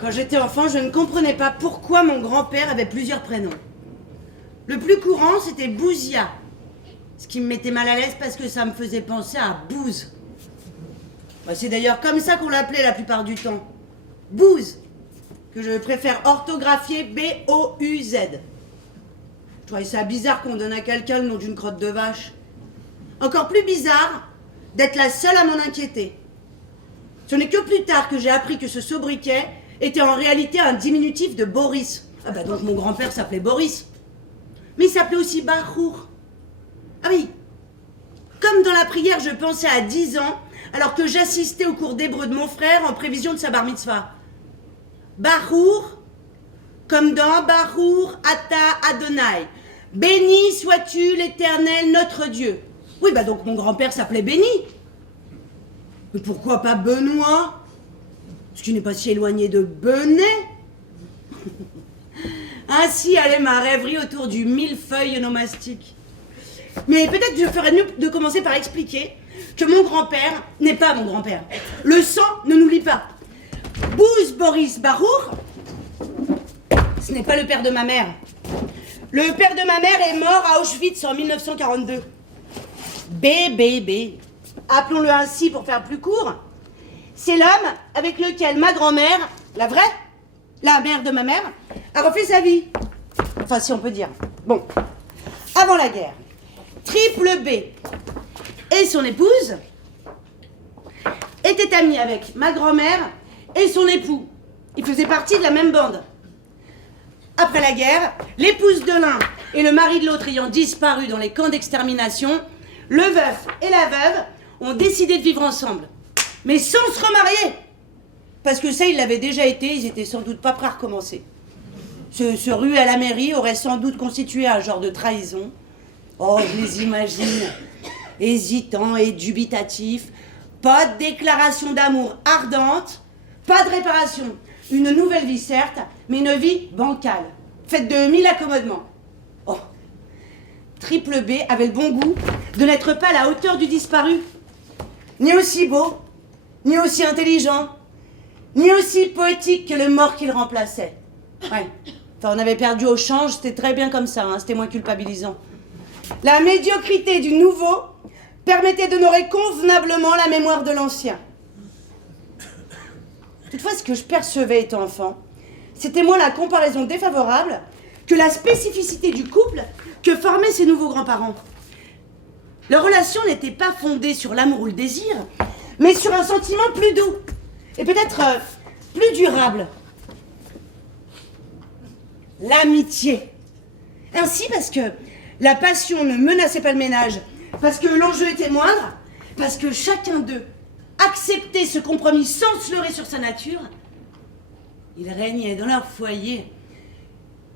Quand j'étais enfant, je ne comprenais pas pourquoi mon grand-père avait plusieurs prénoms. Le plus courant, c'était Bouzia. Ce qui me mettait mal à l'aise parce que ça me faisait penser à Bouze. C'est d'ailleurs comme ça qu'on l'appelait la plupart du temps. Bouze, que je préfère orthographier B-O-U-Z. Je trouvais ça bizarre qu'on donne à quelqu'un le nom d'une crotte de vache. Encore plus bizarre d'être la seule à m'en inquiéter. Ce n'est que plus tard que j'ai appris que ce sobriquet était en réalité un diminutif de Boris. Ah bah donc mon grand-père s'appelait Boris. Mais il s'appelait aussi Bahour. Ah oui, comme dans la prière je pensais à 10 ans, alors que j'assistais au cours d'hébreu de mon frère en prévision de sa bar mitzvah. Bahour, comme dans Bahour Ata Adonai. Béni sois-tu l'Éternel notre Dieu. Oui, bah donc mon grand-père s'appelait Béni. Mais pourquoi pas Benoît? Ce qui n'est pas si éloigné de Benet. Ainsi allait ma rêverie autour du millefeuille onomastique. Mais peut-être je ferais mieux de commencer par expliquer que mon grand-père n'est pas mon grand-père. Le sang ne nous lie pas. Bouze Boris Bahour, ce n'est pas le père de ma mère. Le père de ma mère est mort à Auschwitz en 1942. BBB, appelons-le ainsi pour faire plus court, c'est l'homme avec lequel ma grand-mère, la vraie, la mère de ma mère, a refait sa vie. Enfin, si on peut dire. Bon, avant la guerre, Triple B et son épouse étaient amis avec ma grand-mère et son époux. Ils faisaient partie de la même bande. Après la guerre, l'épouse de l'un et le mari de l'autre ayant disparu dans les camps d'extermination, le veuf et la veuve ont décidé de vivre ensemble. Mais sans se remarier. Parce que ça, ils l'avaient déjà été, ils étaient sans doute pas prêts à recommencer. Se ruer à la mairie aurait sans doute constitué un genre de trahison. Oh, je les imagine, hésitants et dubitatifs. Pas de déclaration d'amour ardente, pas de réparation. Une nouvelle vie, certes, mais une vie bancale, faite de 1000 accommodements. Oh, Triple B avait le bon goût de n'être pas à la hauteur du disparu. Ni aussi beau, ni aussi intelligent, ni aussi poétique que le mort qu'il remplaçait. Ouais. Enfin, on avait perdu au change, c'était très bien comme ça, hein, c'était moins culpabilisant. La médiocrité du nouveau permettait d'honorer convenablement la mémoire de l'ancien. Toutefois, ce que je percevais étant enfant, c'était moins la comparaison défavorable que la spécificité du couple que formaient ces nouveaux grands-parents. Leur relation n'était pas fondée sur l'amour ou le désir, mais sur un sentiment plus doux et peut-être plus durable. L'amitié. Ainsi, parce que la passion ne menaçait pas le ménage, parce que l'enjeu était moindre, parce que chacun d'eux acceptait ce compromis sans se leurrer sur sa nature, il régnait dans leur foyer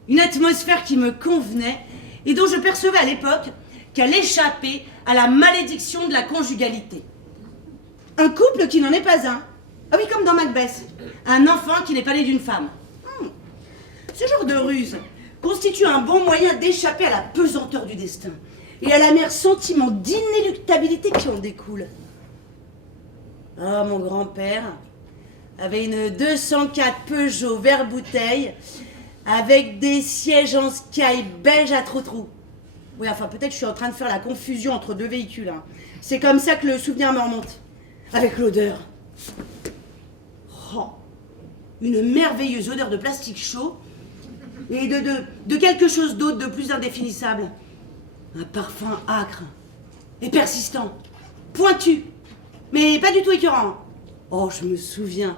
une atmosphère qui me convenait et dont je percevais à l'époque qu'elle échappait à la malédiction de la conjugalité. Un couple qui n'en est pas un. Ah oui, comme dans Macbeth. Un enfant qui n'est pas né d'une femme. Ce genre de ruse constitue un bon moyen d'échapper à la pesanteur du destin et à l'amer sentiment d'inéluctabilité qui en découle. Ah, mon grand-père avait une 204 Peugeot vert bouteille avec des sièges en sky beige à trou-trou. Oui, enfin, peut-être je suis en train de faire la confusion entre deux véhicules. Hein. C'est comme ça que le souvenir me remonte. Avec l'odeur. Oh, une merveilleuse odeur de plastique chaud et de quelque chose d'autre de plus indéfinissable. Un parfum âcre et persistant, pointu, mais pas du tout écœurant. Oh, je me souviens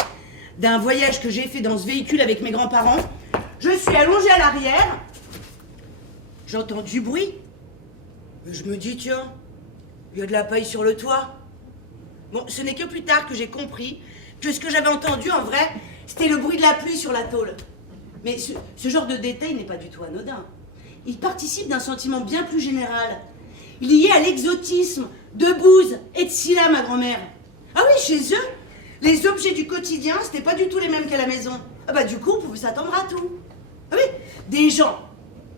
d'un voyage que j'ai fait dans ce véhicule avec mes grands-parents. Je suis allongée à l'arrière, j'entends du bruit. Je me dis, tiens, il y a de la paille sur le toit. Bon, ce n'est que plus tard que j'ai compris que ce que j'avais entendu, en vrai, c'était le bruit de la pluie sur la tôle. Mais ce genre de détail n'est pas du tout anodin. Il participe d'un sentiment bien plus général, lié à l'exotisme de bouse et de scylla, ma grand-mère. Ah oui, chez eux, les objets du quotidien, c'était pas du tout les mêmes qu'à la maison. Ah bah du coup, on pouvait s'attendre à tout. Ah oui, des gens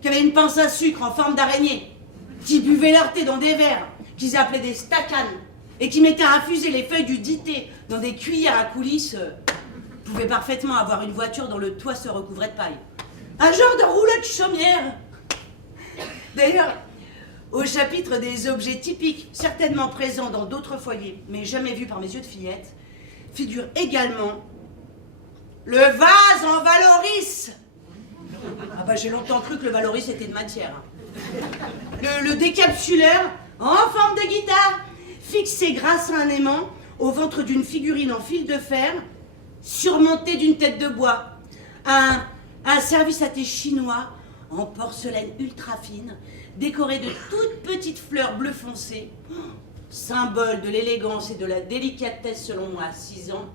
qui avaient une pince à sucre en forme d'araignée, qui buvaient leur thé dans des verres, qu'ils appelaient des stacanes, et qui mettaient à infuser les feuilles du dit thé dans des cuillères à coulisses, pouvaient parfaitement avoir une voiture dont le toit se recouvrait de paille. Un genre de rouleau de chaumière. D'ailleurs, au chapitre des objets typiques, certainement présents dans d'autres foyers, mais jamais vus par mes yeux de fillette, figure également le vase en valoris. Ah bah j'ai longtemps cru que le valoris était de matière. Le décapsuleur en forme de guitare, fixé grâce à un aimant au ventre d'une figurine en fil de fer, surmontée d'une tête de bois. Un service à thé chinois en porcelaine ultra fine, décoré de toutes petites fleurs bleu foncé, symbole de l'élégance et de la délicatesse selon moi à 6 ans.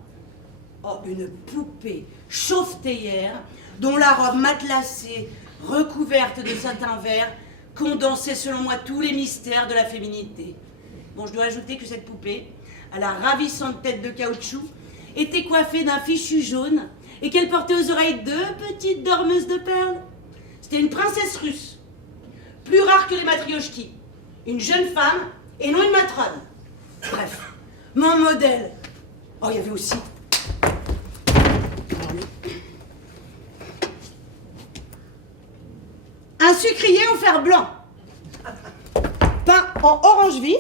Oh, une poupée chauve-théière dont la robe matelassée, recouverte de satin vert, condensait selon moi tous les mystères de la féminité. Bon, je dois ajouter que cette poupée, à la ravissante tête de caoutchouc, était coiffée d'un fichu jaune et qu'elle portait aux oreilles 2 petites dormeuses de perles. C'était une princesse russe, plus rare que les matrioshki, une jeune femme et non une matrone. Bref, mon modèle. Oh, il y avait aussi un sucrier au fer blanc, peint en orange vif,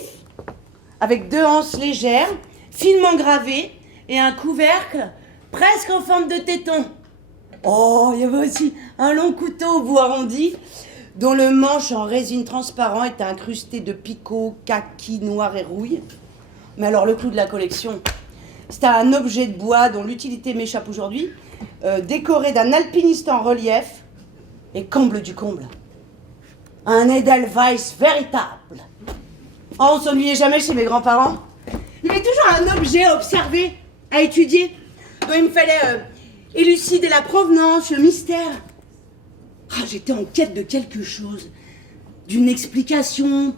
avec 2 anses légères, finement gravées, et un couvercle presque en forme de téton. Oh, il y avait aussi un long couteau au bout arrondi, dont le manche en résine transparent était incrusté de picots, kaki, noir et rouille. Mais alors le clou de la collection, c'était un objet de bois dont l'utilité m'échappe aujourd'hui, décoré d'un alpiniste en relief, et comble du comble, un Edelweiss véritable. Oh, on s'ennuyait jamais chez mes grands-parents. Il y avait toujours un objet à observer, à étudier, dont il me fallait élucider la provenance, le mystère. Ah, j'étais en quête de quelque chose, d'une explication,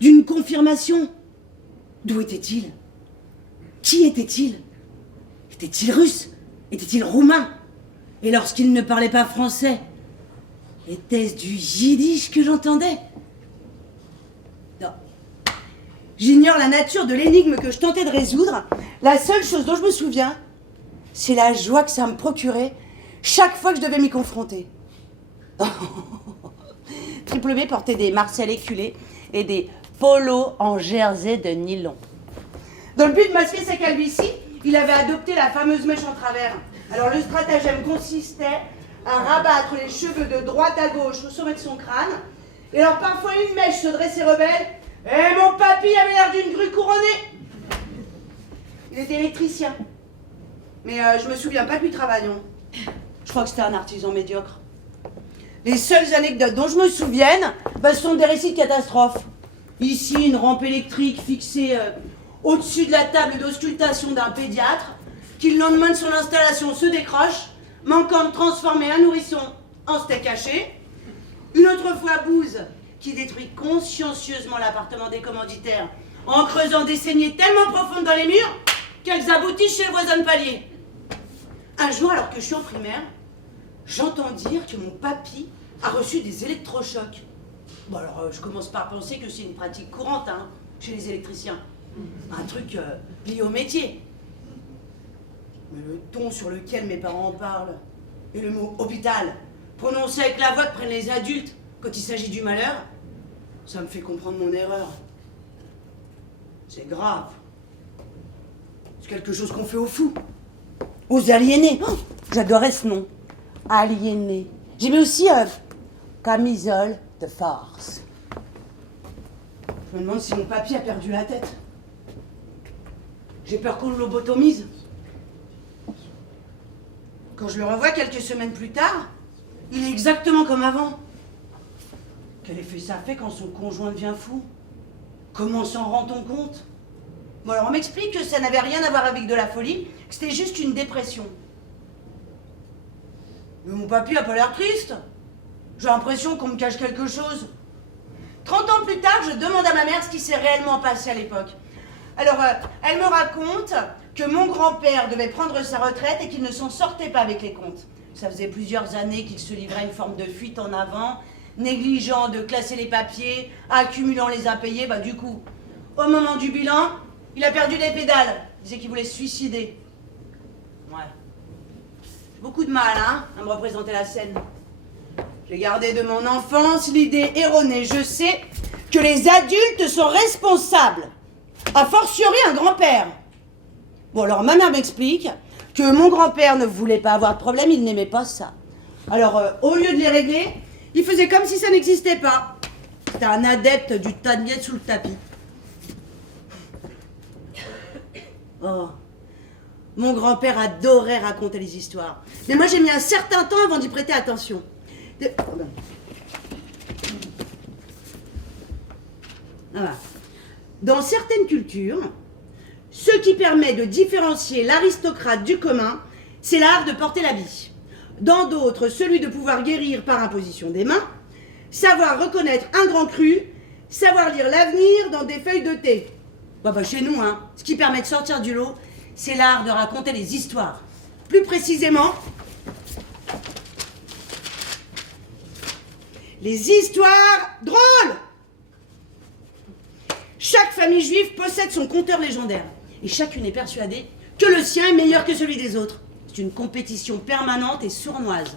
d'une confirmation. D'où était-il? Qui était-il? Était-il russe? Était-il roumain? Et lorsqu'il ne parlait pas français, était-ce du yiddish que j'entendais? Non. J'ignore la nature de l'énigme que je tentais de résoudre. La seule chose dont je me souviens, c'est la joie que ça me procurait chaque fois que je devais m'y confronter. Triple B portait des Marcel éculés et des polos en jersey de nylon. Dans le but de masquer sa calvitie, il avait adopté la fameuse mèche en travers. Alors le stratagème consistait à rabattre les cheveux de droite à gauche au sommet de son crâne. Et alors parfois une mèche se dressait rebelle, et mon papy avait l'air d'une grue couronnée. Il était électricien. Mais je me souviens pas du travail, non. Je crois que c'était un artisan médiocre. Les seules anecdotes dont je me souvienne sont des récits de catastrophes. Ici, une rampe électrique fixée au-dessus de la table d'auscultation d'un pédiatre, qui le lendemain de son installation se décroche, manquant de transformer un nourrisson en steak haché. Une autre fois Bouze, qui détruit consciencieusement l'appartement des commanditaires en creusant des saignées tellement profondes dans les murs qu'elles aboutissent chez le voisin de palier. Un jour, alors que je suis en primaire, j'entends dire que mon papy a reçu des électrochocs. Bon alors, je commence par penser que c'est une pratique courante chez les électriciens. Un truc lié au métier. Mais le ton sur lequel mes parents en parlent, et le mot hôpital, prononcé avec la voix que prennent les adultes quand il s'agit du malheur, ça me fait comprendre mon erreur. C'est grave. C'est quelque chose qu'on fait aux fous, aux aliénés. Oh, j'adorais ce nom. Aliéné. J'aimais aussi camisole de force. Je me demande si mon papy a perdu la tête. J'ai peur qu'on le lobotomise. Quand je le revois quelques semaines plus tard, il est exactement comme avant. Quel effet ça fait quand son conjoint devient fou? Comment s'en rend-on compte? Bon alors on m'explique que ça n'avait rien à voir avec de la folie, que c'était juste une dépression. Mais mon papy a pas l'air triste. J'ai l'impression qu'on me cache quelque chose. 30 ans plus tard, je demande à ma mère ce qui s'est réellement passé à l'époque. Alors, elle me raconte que mon grand-père devait prendre sa retraite et qu'il ne s'en sortait pas avec les comptes. Ça faisait plusieurs années qu'il se livrait à une forme de fuite en avant, négligeant de classer les papiers, accumulant les impayés. Du coup, au moment du bilan, il a perdu les pédales. Il disait qu'il voulait se suicider. Ouais. J'ai beaucoup de mal, à me représenter la scène. J'ai gardé de mon enfance l'idée erronée. Je sais que les adultes sont responsables. A fortiori un grand-père. Bon, alors ma mère m'explique que mon grand-père ne voulait pas avoir de problème, il n'aimait pas ça. Alors, au lieu de les régler, il faisait comme si ça n'existait pas. C'était un adepte du tas de miettes sous le tapis. Oh, mon grand-père adorait raconter les histoires. Mais moi, j'ai mis un certain temps avant d'y prêter attention. Voilà. Dans certaines cultures, ce qui permet de différencier l'aristocrate du commun, c'est l'art de porter l'habit. Dans d'autres, celui de pouvoir guérir par imposition des mains, savoir reconnaître un grand cru, savoir lire l'avenir dans des feuilles de thé. Chez nous, ce qui permet de sortir du lot, c'est l'art de raconter les histoires. Plus précisément, les histoires drôles. Chaque famille juive possède son conteur légendaire. Et chacune est persuadée que le sien est meilleur que celui des autres. C'est une compétition permanente et sournoise.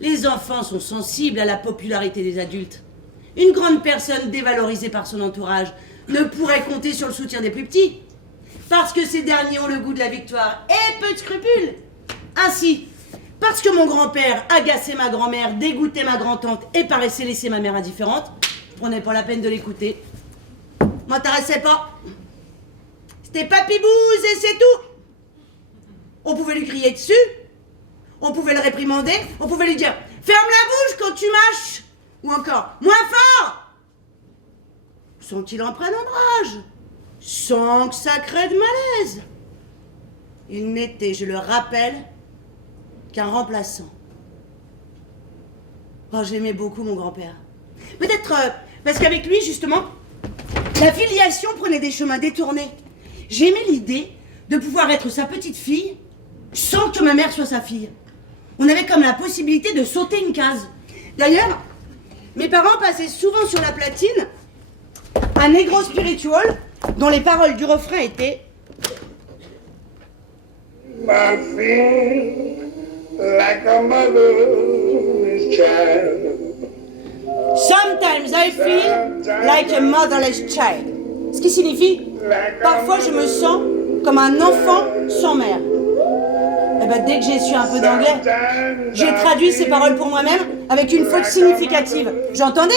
Les enfants sont sensibles à la popularité des adultes. Une grande personne dévalorisée par son entourage ne pourrait compter sur le soutien des plus petits, parce que ces derniers ont le goût de la victoire et peu de scrupules. Ainsi, parce que mon grand-père agaçait ma grand-mère, dégoûtait ma grand-tante et paraissait laisser ma mère indifférente, je prenais pas la peine de l'écouter. M'intéressait pas. C'était papy-bouse et c'est tout. On pouvait lui crier dessus, on pouvait le réprimander, on pouvait lui dire « Ferme la bouche quand tu mâches !» ou encore « Moins fort !» sans qu'il en prenne ombrage, sans que ça crée de malaise. Il n'était, je le rappelle, qu'un remplaçant. Oh, j'aimais beaucoup mon grand-père. Peut-être parce qu'avec lui, justement, la filiation prenait des chemins détournés. J'aimais l'idée de pouvoir être sa petite fille sans que ma mère soit sa fille. On avait comme la possibilité de sauter une case. D'ailleurs, mes parents passaient souvent sur la platine un negro spiritual dont les paroles du refrain étaient I feel like a motherless child. Sometimes I feel like a motherless child. Ce qui signifie, parfois je me sens comme un enfant sans mère. Dès que j'ai su un peu d'anglais, j'ai traduit ces paroles pour moi-même avec une faute significative. J'entendais,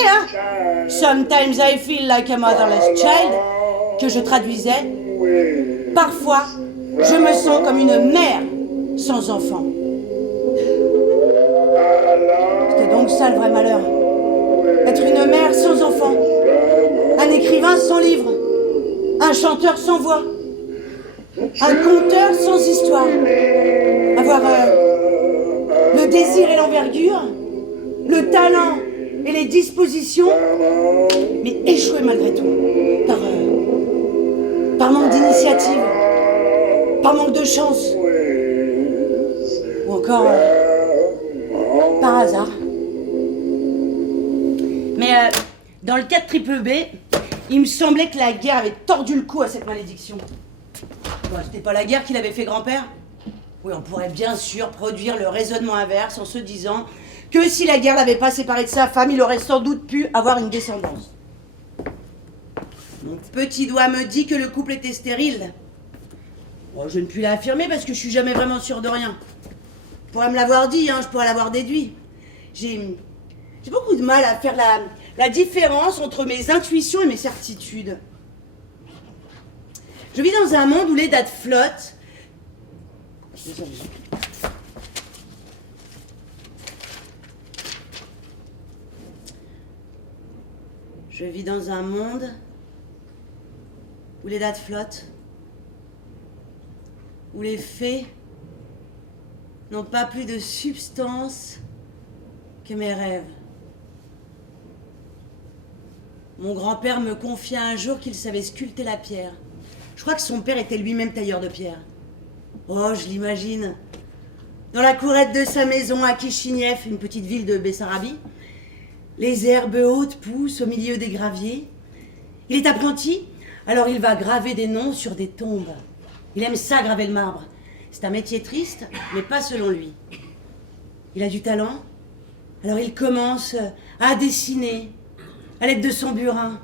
Sometimes I feel like a motherless child, que je traduisais. Parfois, je me sens comme une mère sans enfant. C'était donc ça le vrai malheur. Être une mère sans enfant, un écrivain sans livre, un chanteur sans voix, un conteur sans histoire, avoir le désir et l'envergure, le talent et les dispositions, mais échouer malgré tout, par manque d'initiative, par manque de chance, ou encore par hasard. Mais dans le cas de Triple B, il me semblait que la guerre avait tordu le cou à cette malédiction. C'était pas la guerre qui l'avait fait grand-père? Oui, on pourrait bien sûr produire le raisonnement inverse en se disant que si la guerre l'avait pas séparé de sa femme, il aurait sans doute pu avoir une descendance. Mon petit doigt me dit que le couple était stérile. Je ne puis l'affirmer parce que je suis jamais vraiment sûre de rien. Je pourrais me l'avoir dit, je pourrais l'avoir déduit. J'ai beaucoup de mal à faire la différence entre mes intuitions et mes certitudes. Je vis dans un monde où les dates flottent. Désolée. Je vis dans un monde où les dates flottent, où les faits n'ont pas plus de substance que mes rêves. Mon grand-père me confia un jour qu'il savait sculpter la pierre. Je crois que son père était lui-même tailleur de pierre. Oh, je l'imagine. Dans la courette de sa maison à Kishinev, une petite ville de Bessarabie, les herbes hautes poussent au milieu des graviers. Il est apprenti, alors il va graver des noms sur des tombes. Il aime ça, graver le marbre. C'est un métier triste, mais pas selon lui. Il a du talent, alors il commence à dessiner, à l'aide de son burin,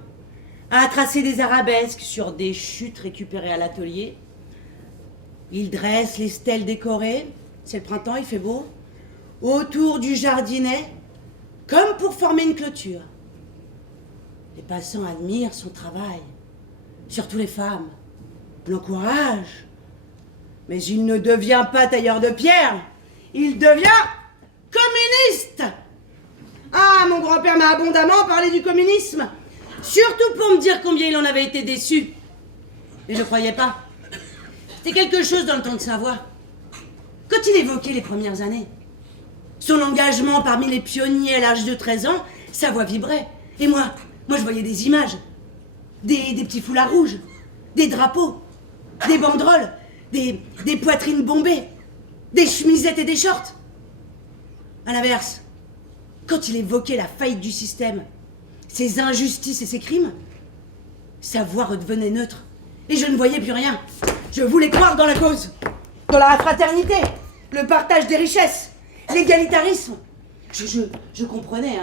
à tracer des arabesques sur des chutes récupérées à l'atelier. Il dresse les stèles décorées, c'est le printemps, il fait beau, autour du jardinet, comme pour former une clôture. Les passants admirent son travail, surtout les femmes, l'encouragent. Mais il ne devient pas tailleur de pierre, il devient communiste. Ah, mon grand-père m'a abondamment parlé du communisme, surtout pour me dire combien il en avait été déçu. Mais je ne croyais pas. C'était quelque chose dans le ton de sa voix. Quand il évoquait les premières années, son engagement parmi les pionniers à l'âge de 13 ans, sa voix vibrait. Et moi je voyais des images, des petits foulards rouges, des drapeaux, des banderoles, des poitrines bombées, des chemisettes et des shorts. À l'inverse, quand il évoquait la faillite du système, ses injustices et ses crimes, sa voix redevenait neutre. Et je ne voyais plus rien. Je voulais croire dans la cause, dans la fraternité, le partage des richesses, l'égalitarisme. Je comprenais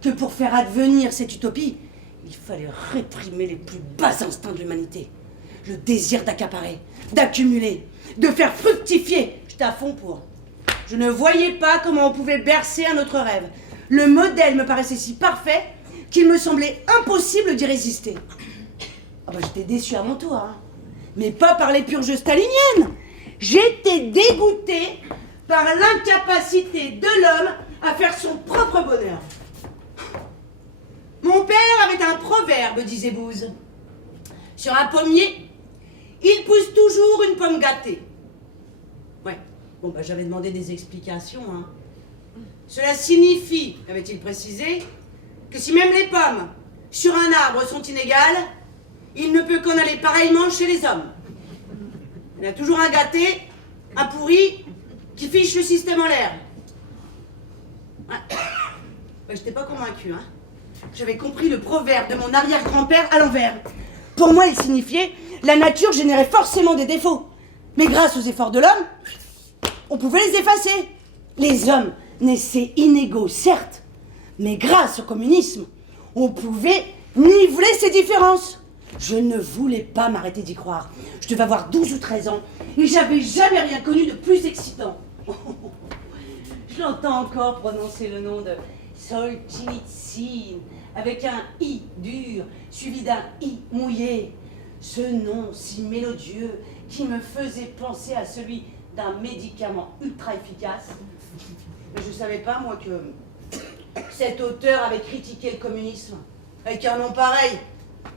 que pour faire advenir cette utopie, il fallait réprimer les plus bas instincts de l'humanité. Le désir d'accaparer, d'accumuler, de faire fructifier. J'étais à fond pour. Je ne voyais pas comment on pouvait bercer un autre rêve. Le modèle me paraissait si parfait qu'il me semblait impossible d'y résister. Ah bah j'étais déçue à mon tour, mais pas par les purges staliniennes. J'étais dégoûtée par l'incapacité de l'homme à faire son propre bonheur. Mon père avait un proverbe, disait Booz. Sur un pommier, il pousse toujours une pomme gâtée. Ouais, bon bah j'avais demandé des explications. Cela signifie, avait-il précisé, que si même les pommes sur un arbre sont inégales, il ne peut qu'en aller pareillement chez les hommes. Il y a toujours un gâté, un pourri, qui fiche le système en l'air. Ouais, j'étais pas convaincue, J'avais compris le proverbe de mon arrière-grand-père à l'envers. Pour moi, il signifiait la nature générait forcément des défauts. Mais grâce aux efforts de l'homme, on pouvait les effacer. Les hommes naissaient inégaux, certes, mais grâce au communisme, on pouvait niveler ces différences. Je ne voulais pas m'arrêter d'y croire. Je devais avoir 12 ou 13 ans et j'avais jamais rien connu de plus excitant. Je l'entends encore prononcer le nom de Solzhenitsyn avec un I dur suivi d'un I mouillé. Ce nom si mélodieux qui me faisait penser à celui d'un médicament ultra efficace. Mais je ne savais pas, moi, que cet auteur avait critiqué le communisme. Avec un nom pareil,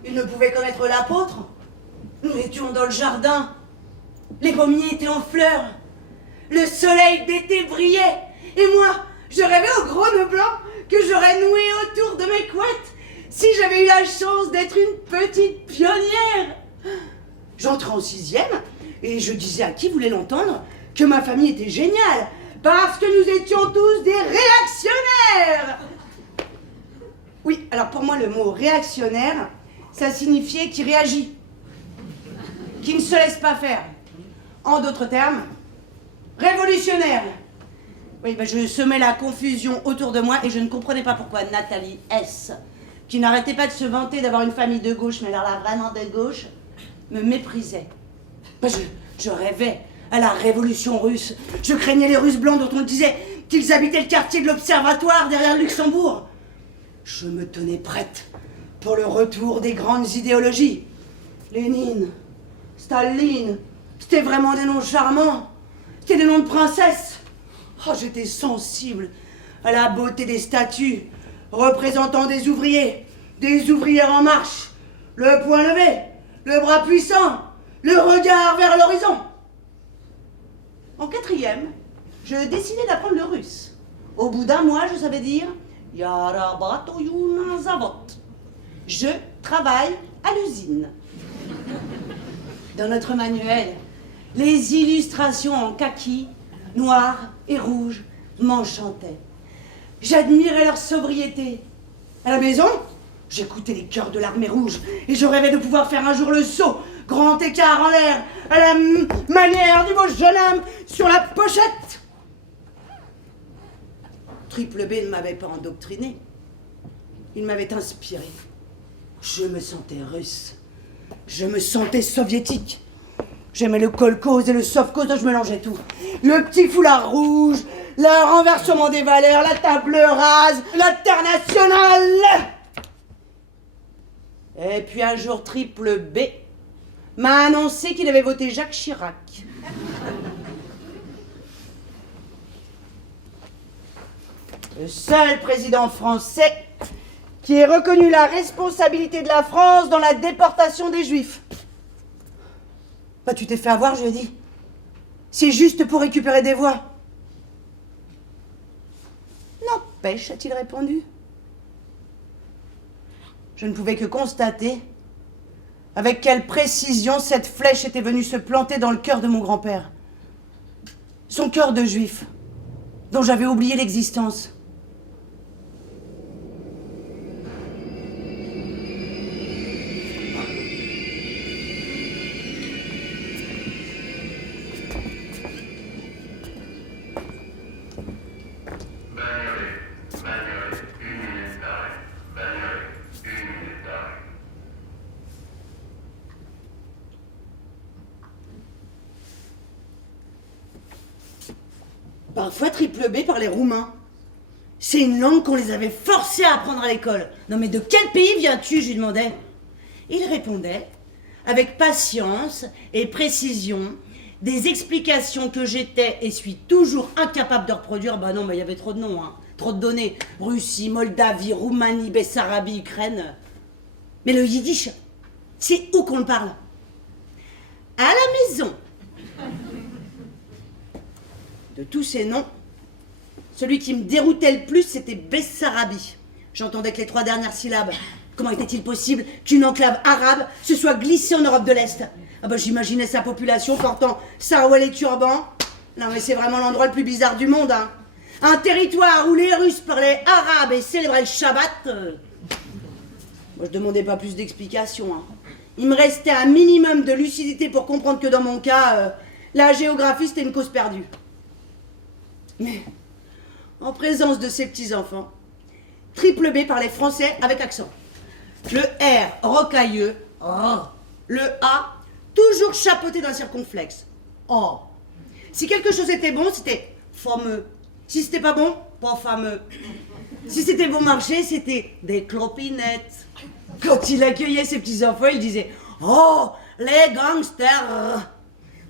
il ne pouvait connaître l'apôtre. Nous étions dans le jardin. Les pommiers étaient en fleurs. Le soleil d'été brillait. Et moi, je rêvais au gros nœud blanc que j'aurais noué autour de mes couettes si j'avais eu la chance d'être une petite pionnière. J'entrais en 6e et je disais à qui voulait l'entendre que ma famille était géniale parce que nous étions tous des réactionnaires. Oui, alors pour moi le mot réactionnaire, ça signifiait qui réagit, qui ne se laisse pas faire. En d'autres termes, révolutionnaire. Oui, ben je semais la confusion autour de moi et je ne comprenais pas pourquoi Nathalie S., qui n'arrêtait pas de se vanter d'avoir une famille de gauche, mais alors là vraiment de gauche, me méprisait. Ben je rêvais à la révolution russe. Je craignais les Russes blancs dont on disait qu'ils habitaient le quartier de l'Observatoire derrière le Luxembourg. Je me tenais prête pour le retour des grandes idéologies. Lénine, Staline, c'était vraiment des noms charmants. C'était des noms de princesses. Oh, j'étais sensible à la beauté des statues représentant des ouvrières en marche, le poing levé, le bras puissant, le regard vers l'horizon. En 4e, je décidai d'apprendre le russe. Au bout d'un mois, je savais dire Yarabatoyuna Zavot. Je travaille à l'usine. Dans notre manuel, les illustrations en kaki, noir et rouge m'enchantaient. J'admirais leur sobriété. À la maison, j'écoutais les chœurs de l'armée rouge et je rêvais de pouvoir faire un jour le saut, grand écart en l'air, à la manière du beau jeune homme sur la pochette. Triple B ne m'avait pas endoctriné. Il m'avait inspiré. Je me sentais russe. Je me sentais soviétique. J'aimais le kolkhoz et le sovkhoz, je mélangeais tout. Le petit foulard rouge, le renversement des valeurs, la table rase, l'international. Et puis un jour, Triple B m'a annoncé qu'il avait voté Jacques Chirac. Le seul président français qui ait reconnu la responsabilité de la France dans la déportation des Juifs. Bah, tu t'es fait avoir, je lui ai dit. C'est juste pour récupérer des voix. N'empêche, a-t-il répondu. Je ne pouvais que constater avec quelle précision cette flèche était venue se planter dans le cœur de mon grand-père. Son cœur de juif, dont j'avais oublié l'existence. Parfois, Triple B parlait roumain. C'est une langue qu'on les avait forcés à apprendre à l'école. Non mais de quel pays viens-tu, je lui demandais. Il répondait, avec patience et précision, des explications que j'étais et suis toujours incapable de reproduire. Bah non, mais il y avait trop de noms, hein. Trop de données. Russie, Moldavie, Roumanie, Bessarabie, Ukraine. Mais le yiddish, c'est où qu'on le parle? À la maison. De tous ces noms, celui qui me déroutait le plus, c'était Bessarabie. J'entendais que les 3 dernières syllabes. Comment était-il possible qu'une enclave arabe se soit glissée en Europe de l'Est? Ah bah, j'imaginais sa population portant sarouel et turban. Non mais c'est vraiment l'endroit le plus bizarre du monde, hein. Un territoire où les Russes parlaient arabe et célébraient le Shabbat. Moi je demandais pas plus d'explications, hein. Il me restait un minimum de lucidité pour comprendre que dans mon cas, la géographie c'était une cause perdue. Mais, en présence de ces petits-enfants, Triple B parlait français avec accent. Le R rocailleux, R. Le A, toujours chapeauté d'un circonflexe. O. Si quelque chose était bon, c'était fameux. Si c'était pas bon, pas fameux. Si c'était bon marché, c'était des clopinettes. Quand il accueillait ses petits-enfants, il disait « Oh, les gangsters !»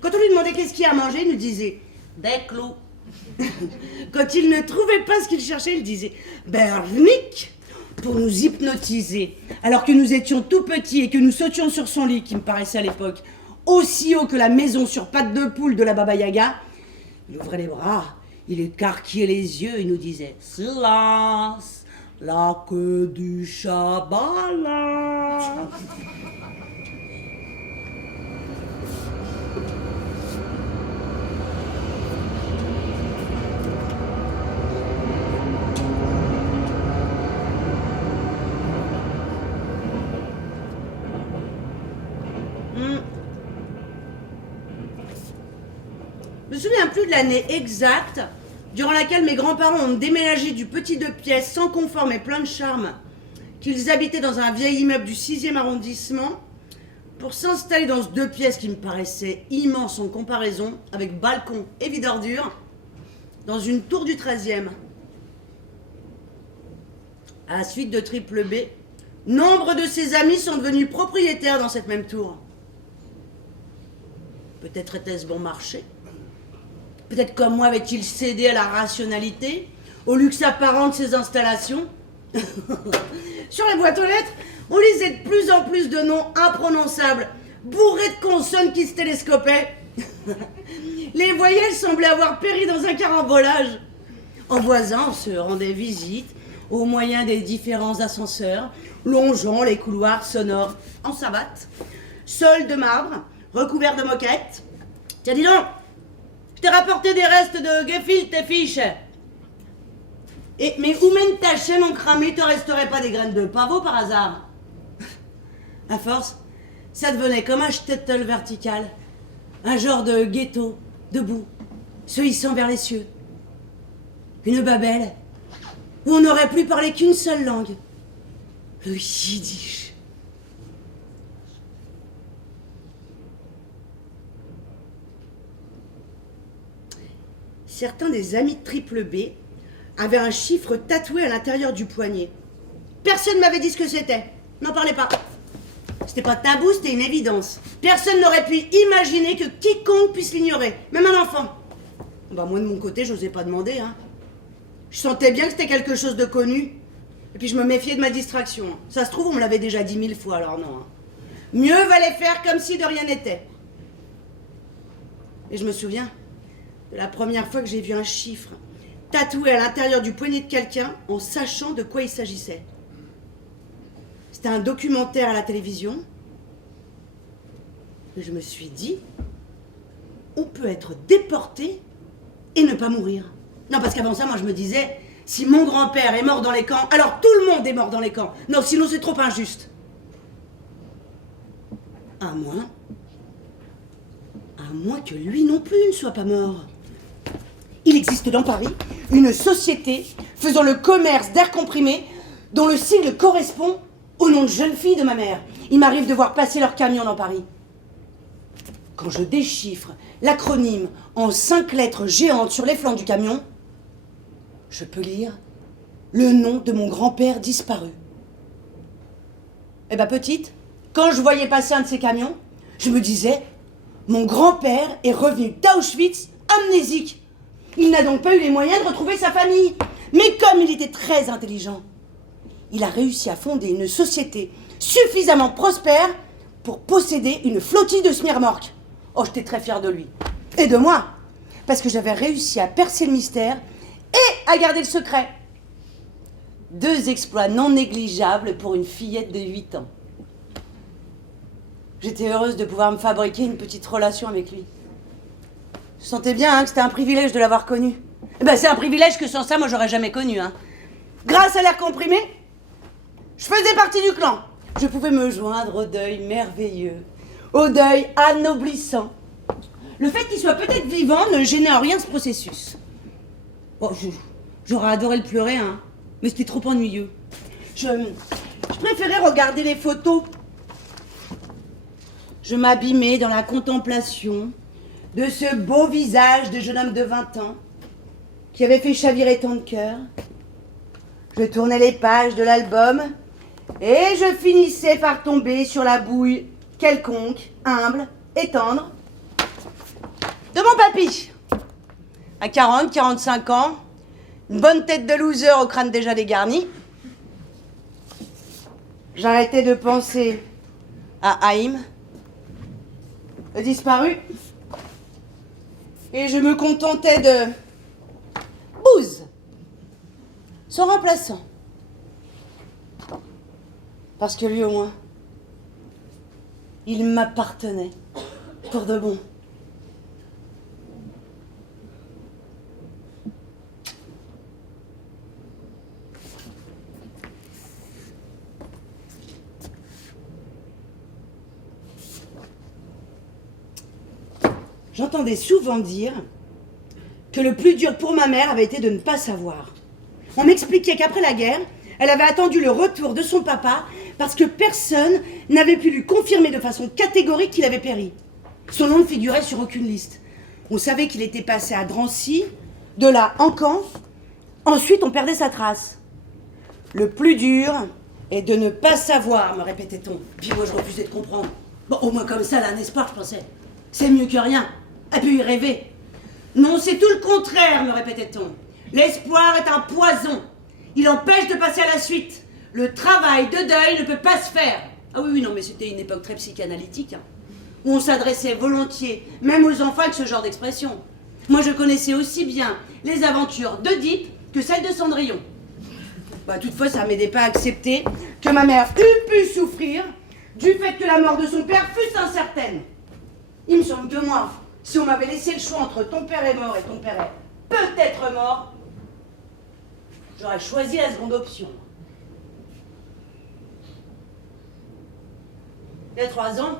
Quand on lui demandait qu'est-ce qu'il y a à manger, il nous disait « Des clous !» Quand il ne trouvait pas ce qu'il cherchait, il disait « Bernick !» pour nous hypnotiser. Alors que nous étions tout petits et que nous sautions sur son lit, qui me paraissait à l'époque aussi haut que la maison sur pattes de poule de la Baba Yaga, il ouvrait les bras, il écarquillait les yeux et nous disait « Silence, la queue du Chabala !» Je me souviens plus de l'année exacte durant laquelle mes grands-parents ont déménagé du petit 2 pièces sans confort mais plein de charme, qu'ils habitaient dans un vieil immeuble du 6e arrondissement, pour s'installer dans ce 2 pièces qui me paraissait immense en comparaison, avec balcon et vide ordure, dans une tour du 13e. À la suite de Triple B, nombre de ses amis sont devenus propriétaires dans cette même tour. Peut-être était-ce bon marché. Peut-être comme moi avait-il cédé à la rationalité, au luxe apparent de ses installations. Sur les boîtes aux lettres, on lisait de plus en plus de noms imprononçables, bourrés de consonnes qui se télescopaient. Les voyelles semblaient avoir péri dans un carambolage. En voisin, on se rendait visite au moyen des différents ascenseurs, longeant les couloirs sonores en savate, sol de marbre, recouvert de moquettes. Tiens, dis donc, je t'ai rapporté des restes de gefilte fiche. Mais où mène ta chaîne en cramé, te resterait pas des graines de pavot par hasard? À force, ça devenait comme un shtetl vertical, un genre de ghetto, debout, se hissant vers les cieux. Une Babel, où on n'aurait plus parlé qu'une seule langue, le yiddish. Certains des amis de Triple B avaient un chiffre tatoué à l'intérieur du poignet. Personne ne m'avait dit ce que c'était. N'en parlez pas. C'était pas tabou, c'était une évidence. Personne n'aurait pu imaginer que quiconque puisse l'ignorer, même un enfant. Bah moi de mon côté, j'osais pas demander, hein. Je sentais bien que c'était quelque chose de connu. Et puis je me méfiais de ma distraction. Ça se trouve, on me l'avait déjà dit 1000 fois, alors non. Hein. Mieux valait faire comme si de rien n'était. Et je me souviens de la première fois que j'ai vu un chiffre tatoué à l'intérieur du poignet de quelqu'un en sachant de quoi il s'agissait. C'était un documentaire à la télévision. Et je me suis dit, on peut être déporté et ne pas mourir. Non, parce qu'avant ça, moi je me disais, si mon grand-père est mort dans les camps, alors tout le monde est mort dans les camps. Non, sinon c'est trop injuste. À moins que lui non plus ne soit pas mort. Il existe dans Paris une société faisant le commerce d'air comprimé dont le sigle correspond au nom de jeune fille de ma mère. Il m'arrive de voir passer leur camion dans Paris. Quand je déchiffre l'acronyme en 5 lettres géantes sur les flancs du camion, je peux lire le nom de mon grand-père disparu. Eh ben petite, quand je voyais passer un de ces camions, je me disais, mon grand-père est revenu d'Auschwitz amnésique. Il n'a donc pas eu les moyens de retrouver sa famille. Mais comme il était très intelligent, il a réussi à fonder une société suffisamment prospère pour posséder une flottille de smirmorques. Oh, j'étais très fière de lui. Et de moi. Parce que j'avais réussi à percer le mystère et à garder le secret. 2 exploits non négligeables pour une fillette de 8 ans. J'étais heureuse de pouvoir me fabriquer une petite relation avec lui. Je sentais bien que c'était un privilège de l'avoir connu. Eh ben, c'est un privilège que sans ça, moi, j'aurais jamais connu. Hein. Grâce à l'air comprimé, je faisais partie du clan. Je pouvais me joindre au deuil merveilleux, au deuil anoblissant. Le fait qu'il soit peut-être vivant ne gênait en rien ce processus. Bon, j'aurais adoré le pleurer, hein, mais c'était trop ennuyeux. Je préférais regarder les photos. Je m'abîmais dans la contemplation de ce beau visage de jeune homme de 20 ans qui avait fait chavirer tant de cœurs. Je tournais les pages de l'album et je finissais par tomber sur la bouille quelconque, humble et tendre de mon papy. À 40, 45 ans, une bonne tête de loser au crâne déjà dégarni. J'arrêtais de penser à Haïm, le disparu, et je me contentais de Bouze, son remplaçant. Parce que lui au moins, il m'appartenait pour de bon. J'entendais souvent dire que le plus dur pour ma mère avait été de ne pas savoir. On m'expliquait qu'après la guerre, elle avait attendu le retour de son papa parce que personne n'avait pu lui confirmer de façon catégorique qu'il avait péri. Son nom ne figurait sur aucune liste. On savait qu'il était passé à Drancy, de là en Caen. Ensuite, on perdait sa trace. Le plus dur est de ne pas savoir, me répétait-on. Puis moi, je refusais de comprendre. Bon, au moins comme ça, là, un espoir, je pensais. C'est mieux que rien. Elle peut y rêver. Non, c'est tout le contraire, me répétait-on. L'espoir est un poison. Il empêche de passer à la suite. Le travail de deuil ne peut pas se faire. Ah oui, non, mais c'était une époque très psychanalytique, hein, où on s'adressait volontiers, même aux enfants, avec ce genre d'expression. Moi, je connaissais aussi bien les aventures d'Oedipe que celles de Cendrillon. Bah, toutefois, ça m'aidait pas à accepter que ma mère eût pu souffrir du fait que la mort de son père fût incertaine. Il me semble que moi, si on m'avait laissé le choix entre ton père est mort et ton père est peut-être mort, j'aurais choisi la seconde option. Il y a 3 ans,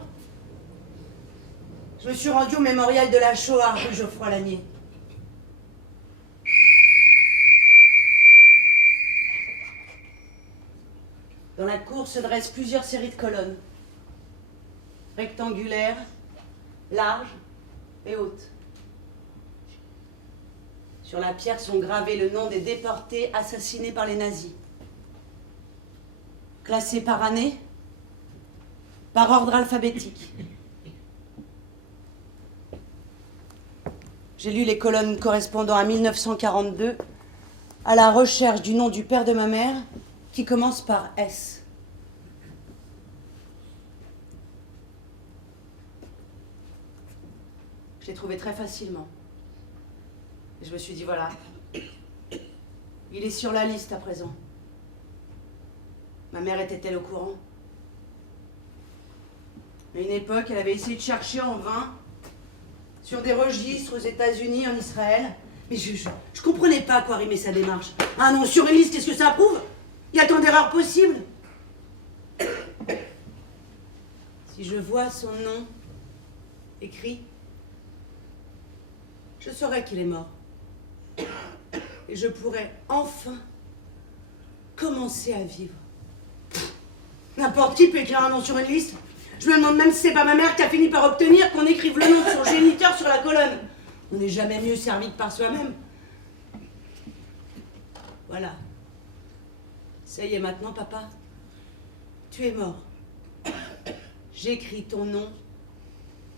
je me suis rendue au mémorial de la Shoah rue Geoffroy-Lanier. Dans la cour se dressent plusieurs séries de colonnes, rectangulaires, larges et hautes. Sur la pierre sont gravés le nom des déportés assassinés par les nazis. Classés par année, par ordre alphabétique. J'ai lu les colonnes correspondant à 1942, à la recherche du nom du père de ma mère, qui commence par S. Je l'ai trouvé très facilement. Et je me suis dit, voilà, il est sur la liste à présent. Ma mère était-elle au courant? À une époque, elle avait essayé de chercher en vain sur des registres aux États-Unis, en Israël. Mais je comprenais pas à quoi rimait sa démarche. Ah non, sur une liste, qu'est-ce que ça prouve? Il y a tant d'erreurs possibles. Si je vois son nom écrit, je saurai qu'il est mort. Et je pourrai enfin commencer à vivre. N'importe qui peut écrire un nom sur une liste. Je me demande même si c'est pas ma mère qui a fini par obtenir qu'on écrive le nom de son géniteur sur la colonne. On n'est jamais mieux servi que par soi-même. Voilà. Ça y est maintenant, papa. Tu es mort. J'écris ton nom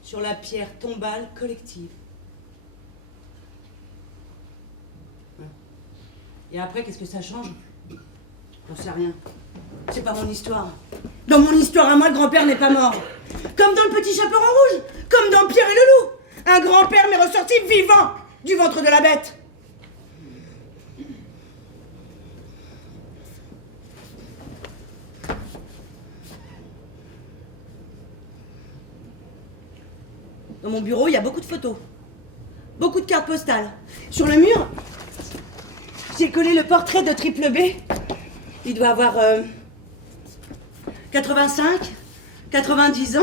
sur la pierre tombale collective. Et après, qu'est-ce que ça change? J'en sais rien. C'est pas mon histoire. Dans mon histoire à moi, le grand-père n'est pas mort. Comme dans le petit chaperon rouge, comme dans Pierre et le loup. Un grand-père m'est ressorti vivant du ventre de la bête. Dans mon bureau, il y a beaucoup de photos. Beaucoup de cartes postales. Sur le mur, j'ai collé le portrait de Triple B. Il doit avoir 85, 90 ans.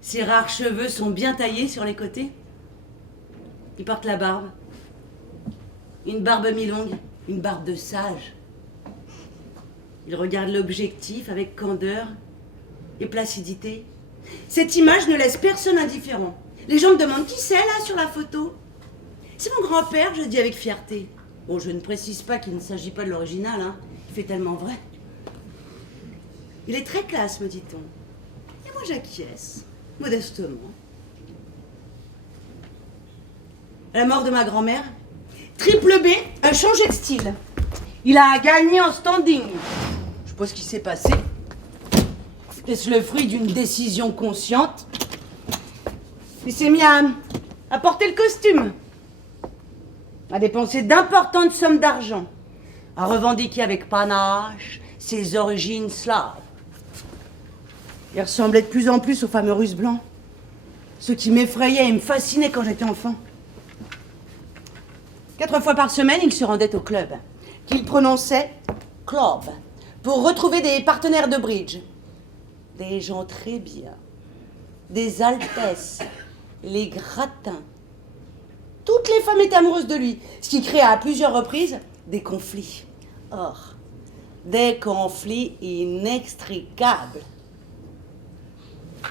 Ses rares cheveux sont bien taillés sur les côtés. Il porte la barbe. Une barbe mi-longue, une barbe de sage. Il regarde l'objectif avec candeur et placidité. Cette image ne laisse personne indifférent. Les gens me demandent qui c'est là sur la photo. C'est mon grand-père, je dis avec fierté. Bon, je ne précise pas qu'il ne s'agit pas de l'original, hein. Il fait tellement vrai. Il est très classe, me dit-on. Et moi j'acquiesce, modestement. À la mort de ma grand-mère, Triple B a changé de style. Il a gagné en standing. Je sais pas ce qui s'est passé. Est-ce le fruit d'une décision consciente? Il s'est mis à porter le costume, à dépenser d'importantes sommes d'argent, à revendiquer avec panache ses origines slaves. Il ressemblait de plus en plus aux fameux Russes blancs, ceux qui m'effrayaient et me fascinaient quand j'étais enfant. 4 fois par semaine, il se rendait au club, qu'il prononçait club, pour retrouver des partenaires de bridge. Des gens très bien, des altesses, les gratins. Toutes les femmes étaient amoureuses de lui, ce qui créa à plusieurs reprises des conflits. Or, des conflits inextricables.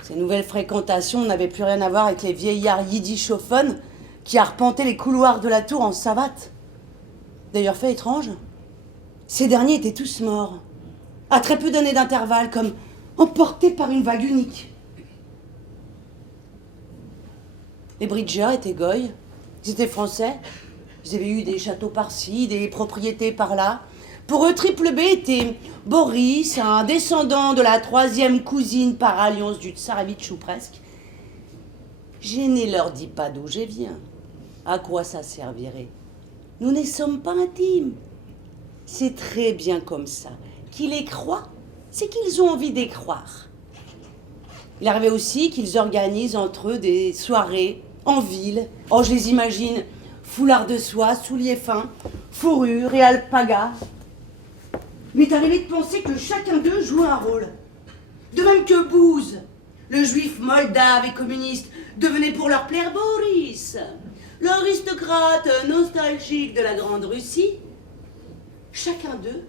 Ces nouvelles fréquentations n'avaient plus rien à voir avec les vieillards yiddishophones qui arpentaient les couloirs de la tour en savate. D'ailleurs, fait étrange, ces derniers étaient tous morts, à très peu d'années d'intervalle, comme emportés par une vague unique. Les bridgers étaient goy, ils étaient français, ils avaient eu des châteaux par-ci, des propriétés par-là. Pour eux, Triple B était Boris, un descendant de la 3e cousine par alliance du Tsarevitch ou presque. Je ne leur dis pas d'où je viens. À quoi ça servirait? Nous ne sommes pas intimes. C'est très bien comme ça. Qui les croient, c'est qu'ils ont envie d'y croire. Il arrivait aussi qu'ils organisent entre eux des soirées en ville. Oh, je les imagine, foulard de soie, souliers fins, fourrure et alpaga. Il m'est arrivé de penser que chacun d'eux jouait un rôle. De même que Booz, le juif moldave et communiste, devenait pour leur plaire Boris, l'aristocrate nostalgique de la Grande Russie. Chacun d'eux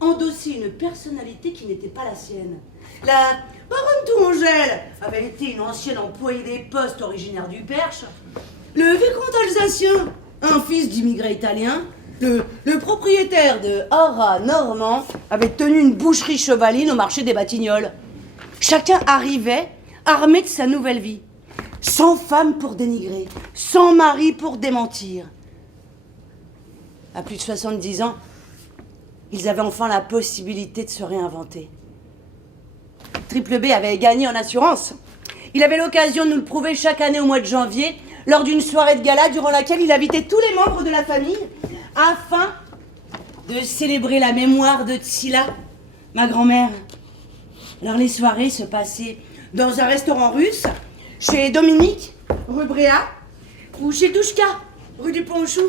endossait une personnalité qui n'était pas la sienne. La baronne Tourangelle avait été une ancienne employée des postes originaire du Perche. Le vicomte alsacien, un fils d'immigrés italiens. Le propriétaire de Haras normand avait tenu une boucherie chevaline au marché des Batignolles. Chacun arrivait armé de sa nouvelle vie. Sans femme pour dénigrer, sans mari pour démentir. À plus de 70 ans, ils avaient enfin la possibilité de se réinventer. Triple B avait gagné en assurance. Il avait l'occasion de nous le prouver chaque année au mois de janvier, lors d'une soirée de gala durant laquelle il invitait tous les membres de la famille afin de célébrer la mémoire de Tsila, ma grand-mère. Alors les soirées se passaient dans un restaurant russe, chez Dominique, rue Bréa, ou chez Douchka, rue du Pont-aux-Choux.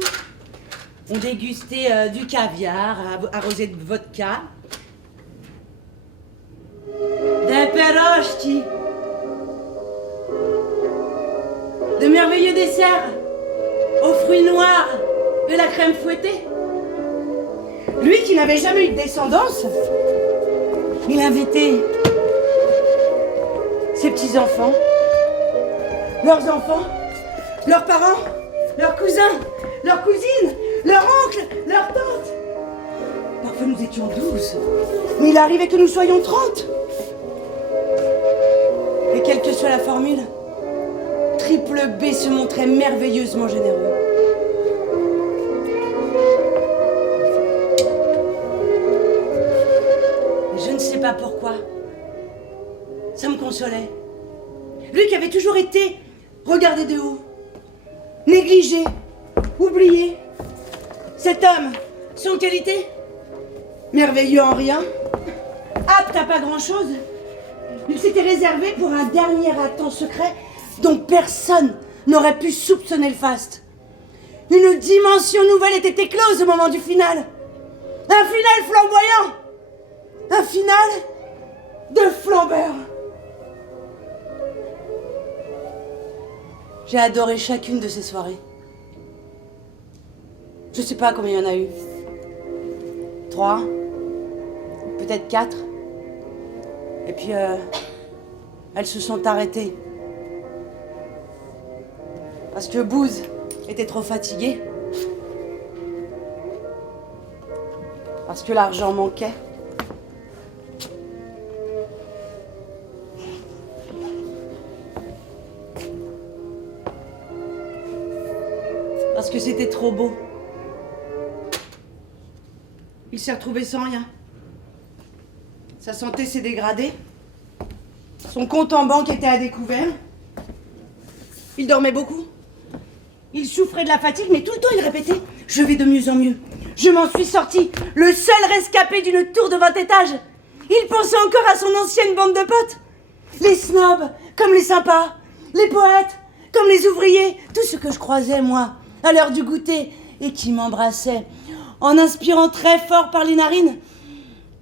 On dégustait du caviar arrosé de vodka, des perochki, de merveilleux desserts aux fruits noirs et la crème fouettée. Lui qui n'avait jamais eu de descendance, il invitait ses petits-enfants, leurs enfants, leurs parents, leurs cousins, leurs cousines, leurs oncles, leurs tantes. Parfois nous étions 12, mais il arrivait que nous soyons 30. Et quelle que soit la formule, Triple B se montrait merveilleusement généreux. Et je ne sais pas pourquoi, ça me consolait. Lui qui avait toujours été regardé de haut, négligé, oublié. Cet homme, sans qualité, merveilleux en rien, apte à pas grand-chose, il s'était réservé pour un dernier acte en secret dont personne n'aurait pu soupçonner le faste. Une dimension nouvelle était éclose au moment du final. Un final flamboyant. Un final de flambeur. J'ai adoré chacune de ces soirées. Je sais pas combien il y en a eu. 3, peut-être 4. Et puis, elles se sont arrêtées. Parce que Booz était trop fatigué. Parce que l'argent manquait. Parce que c'était trop beau. Il s'est retrouvé sans rien. Sa santé s'est dégradée. Son compte en banque était à découvert. Il dormait beaucoup. Il souffrait de la fatigue, mais tout le temps il répétait « Je vais de mieux en mieux. Je m'en suis sorti, le seul rescapé d'une tour de 20 étages. » Il pensait encore à son ancienne bande de potes. Les snobs, comme les sympas. Les poètes, comme les ouvriers. Tout ce que je croisais, moi, à l'heure du goûter, et qui m'embrassaient, en inspirant très fort par les narines,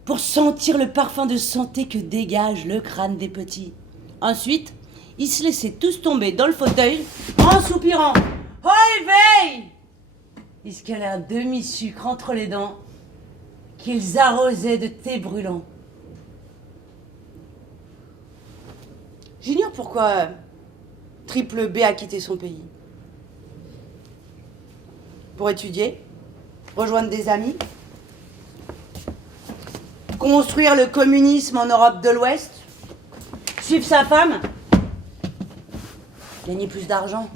pour sentir le parfum de santé que dégage le crâne des petits. Ensuite, ils se laissaient tous tomber dans le fauteuil, en soupirant « Hoi veille !» Ils se calaient un demi-sucre entre les dents, qu'ils arrosaient de thé brûlant. J'ignore pourquoi Triple B a quitté son pays. Pour étudier, rejoindre des amis, construire le communisme en Europe de l'Ouest, suivre sa femme, gagner plus d'argent.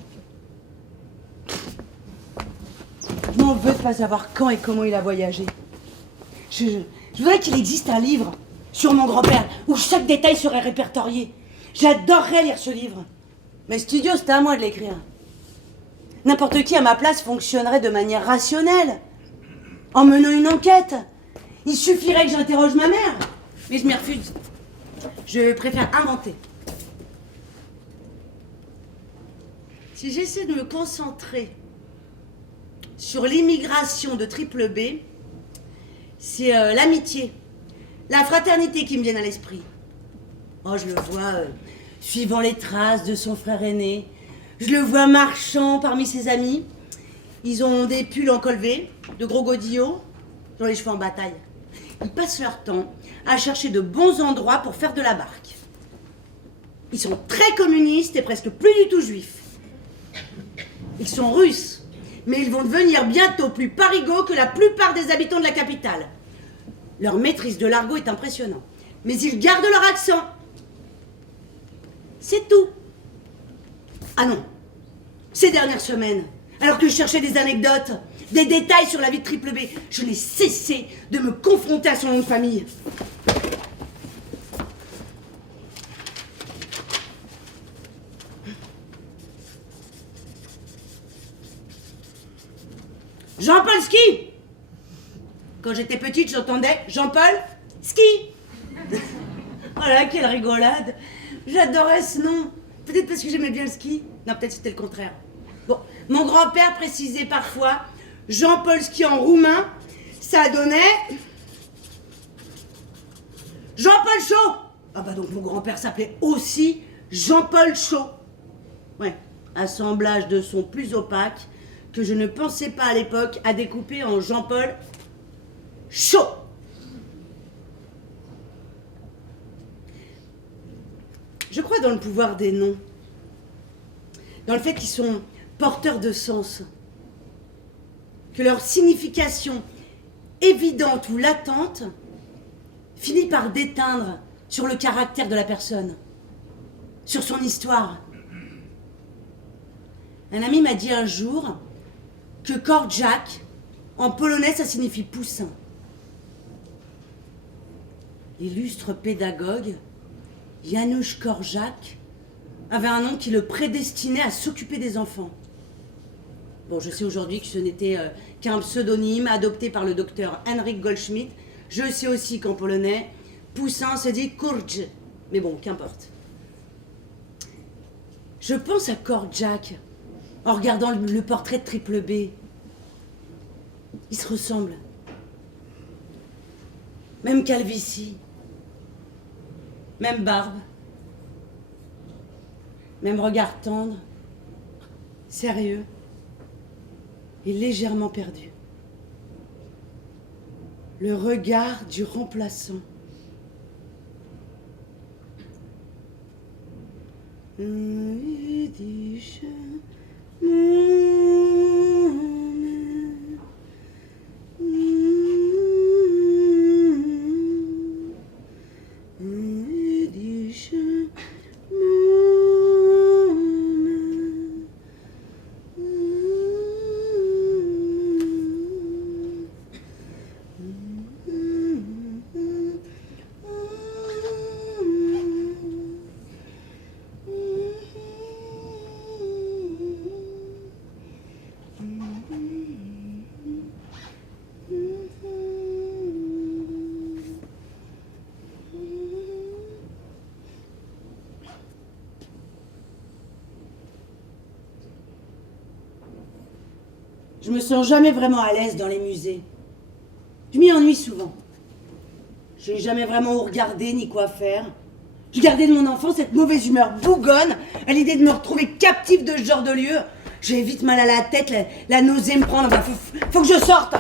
Je m'en veux de pas savoir quand et comment il a voyagé. Je voudrais qu'il existe un livre sur mon grand-père où chaque détail serait répertorié. J'adorerais lire ce livre. Mais studio, c'est à moi de l'écrire. N'importe qui à ma place fonctionnerait de manière rationnelle. en menant une enquête. Il suffirait que j'interroge ma mère. Mais je m'y refuse. Je préfère inventer. Si j'essaie de me concentrer sur l'immigration de Triple B, c'est l'amitié, la fraternité qui me viennent à l'esprit. Oh, je le vois suivant les traces de son frère aîné. Je le vois marchant parmi ses amis. Ils ont des pulls en col V, de gros godillots, ils ont les cheveux en bataille. Ils passent leur temps à chercher de bons endroits pour faire de la barque. Ils sont très communistes et presque plus du tout juifs. Ils sont russes, mais ils vont devenir bientôt plus parigots que la plupart des habitants de la capitale. Leur maîtrise de l'argot est impressionnante, mais ils gardent leur accent. C'est tout. Ah non, ces dernières semaines, alors que je cherchais des anecdotes, des détails sur la vie de Triple B, je n'ai cessé de me confronter à son nom de famille. Jean-Paul Ski. Quand j'étais petite, j'entendais Jean-Paul Ski. Oh là, quelle rigolade. J'adorais ce nom. Peut-être parce que j'aimais bien le ski. Non, peut-être c'était le contraire. Bon, mon grand-père précisait parfois Jean-Paul Ski en roumain. Ça donnait Jean-Paul Chaud. Ah bah donc mon grand-père s'appelait aussi Jean-Paul Chaud. Ouais, assemblage de sons plus opaques que je ne pensais pas à l'époque à découper en Jean-Paul Chaud. Je crois dans le pouvoir des noms, dans le fait qu'ils sont porteurs de sens, que leur signification évidente ou latente finit par déteindre sur le caractère de la personne, sur son histoire. Un ami m'a dit un jour que Korczak, en polonais, ça signifie poussin. L'illustre pédagogue, Janusz Korczak, avait un nom qui le prédestinait à s'occuper des enfants. Bon, je sais aujourd'hui que ce n'était qu'un pseudonyme adopté par le docteur Henryk Goldschmidt. Je sais aussi qu'en polonais, poussin se dit kurcz. Mais bon, qu'importe. Je pense à Korczak en regardant le portrait de Triple B. Ils se ressemblent. Même calvitie. Même barbe. Même regard tendre. Sérieux. Et légèrement perdu. Le regard du remplaçant. Je me sens jamais vraiment à l'aise dans les musées. Je m'y ennuie souvent. Je n'ai jamais vraiment où regarder ni quoi faire. Je gardais de mon enfance cette mauvaise humeur bougonne à l'idée de me retrouver captive de ce genre de lieu. J'ai vite mal à la tête, la nausée me prend. Enfin, faut que je sorte.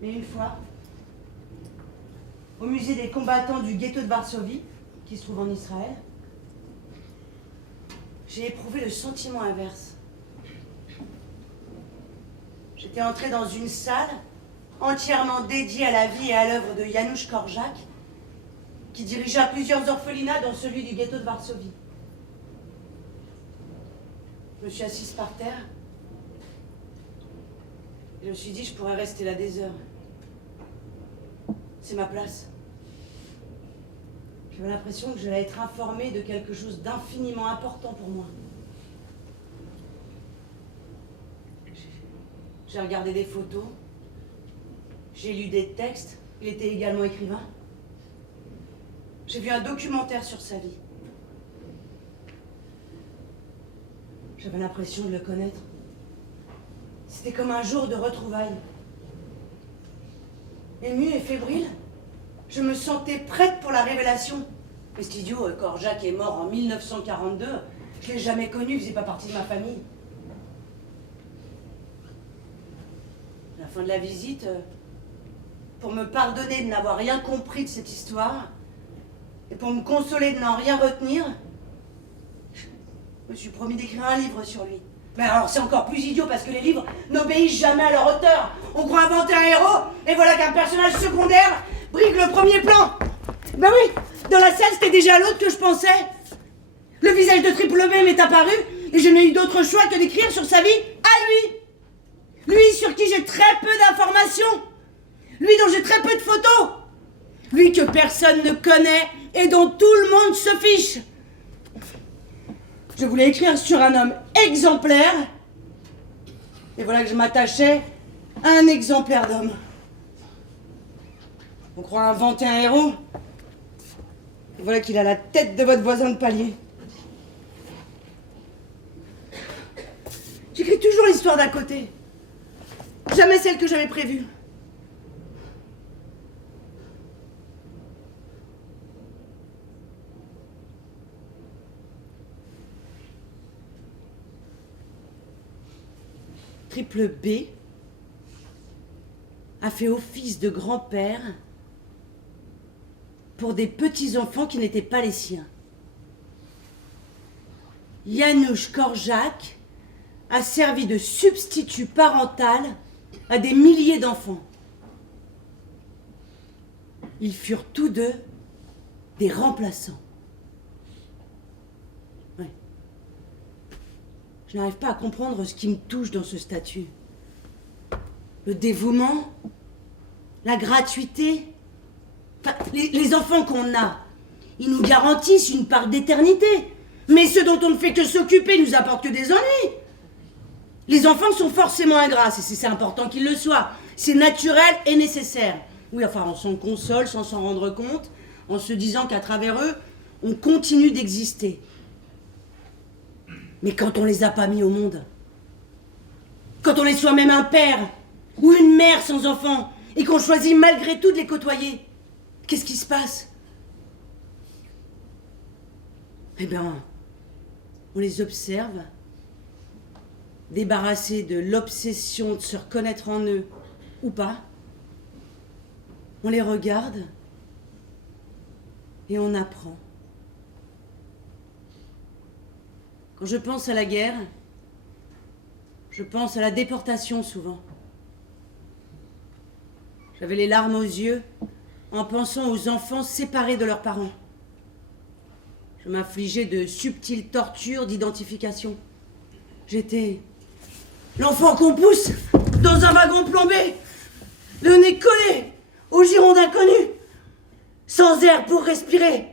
Mais une fois, au musée des combattants du ghetto de Varsovie, qui se trouve en Israël, j'ai éprouvé le sentiment inverse. J'étais entrée dans une salle entièrement dédiée à la vie et à l'œuvre de Janusz Korczak, qui dirigea plusieurs orphelinats, dont celui du ghetto de Varsovie. Je me suis assise par terre et je me suis dit, je pourrais rester là des heures. C'est ma place. J'avais l'impression que j'allais être informée de quelque chose d'infiniment important pour moi. J'ai regardé des photos, j'ai lu des textes, il était également écrivain. J'ai vu un documentaire sur sa vie. J'avais l'impression de le connaître. C'était comme un jour de retrouvailles. Émue et fébrile, je me sentais prête pour la révélation. Mais cet idiot, Korjak est mort en 1942. Je ne l'ai jamais connu, il ne faisait pas partie de ma famille. À la fin de la visite, pour me pardonner de n'avoir rien compris de cette histoire, et pour me consoler de n'en rien retenir, je me suis promis d'écrire un livre sur lui. Mais alors c'est encore plus idiot parce que les livres n'obéissent jamais à leur auteur. On croit inventer un héros, et voilà qu'un personnage secondaire brigue le premier plan. Ben oui, dans la salle c'était déjà l'autre que je pensais. Le visage de Triple B m'est apparu, et je n'ai eu d'autre choix que d'écrire sur sa vie à lui. Lui sur qui j'ai très peu d'informations. Lui dont j'ai très peu de photos. Lui que personne ne connaît et dont tout le monde se fiche. Je voulais écrire sur un homme exemplaire. Et voilà que je m'attachais à un exemplaire d'homme. On croit inventer un héros. Et voilà qu'il a la tête de votre voisin de palier. J'écris toujours l'histoire d'à côté. Jamais celle que j'avais prévue. Triple B a fait office de grand-père pour des petits-enfants qui n'étaient pas les siens. Janusz Korczak a servi de substitut parental à des milliers d'enfants. Ils furent tous deux des remplaçants. Ouais. Je n'arrive pas à comprendre ce qui me touche dans ce statut. Le dévouement, la gratuité. Enfin, les enfants qu'on a, ils nous garantissent une part d'éternité. Mais ceux dont on ne fait que s'occuper nous apportent que des ennuis. Les enfants sont forcément ingrats, et c'est important qu'ils le soient. C'est naturel et nécessaire. Oui, enfin, on s'en console sans s'en rendre compte, en se disant qu'à travers eux, on continue d'exister. Mais quand on les a pas mis au monde, quand on est soi-même un père ou une mère sans enfant, et qu'on choisit malgré tout de les côtoyer, qu'est-ce qui se passe? Eh bien, on les observe, débarrassés de l'obsession de se reconnaître en eux, ou pas. On les regarde et on apprend. Quand je pense à la guerre, je pense à la déportation souvent. J'avais les larmes aux yeux en pensant aux enfants séparés de leurs parents. Je m'infligeais de subtiles tortures d'identification. J'étais l'enfant qu'on pousse dans un wagon plombé, le nez collé au giron d'inconnu, sans air pour respirer,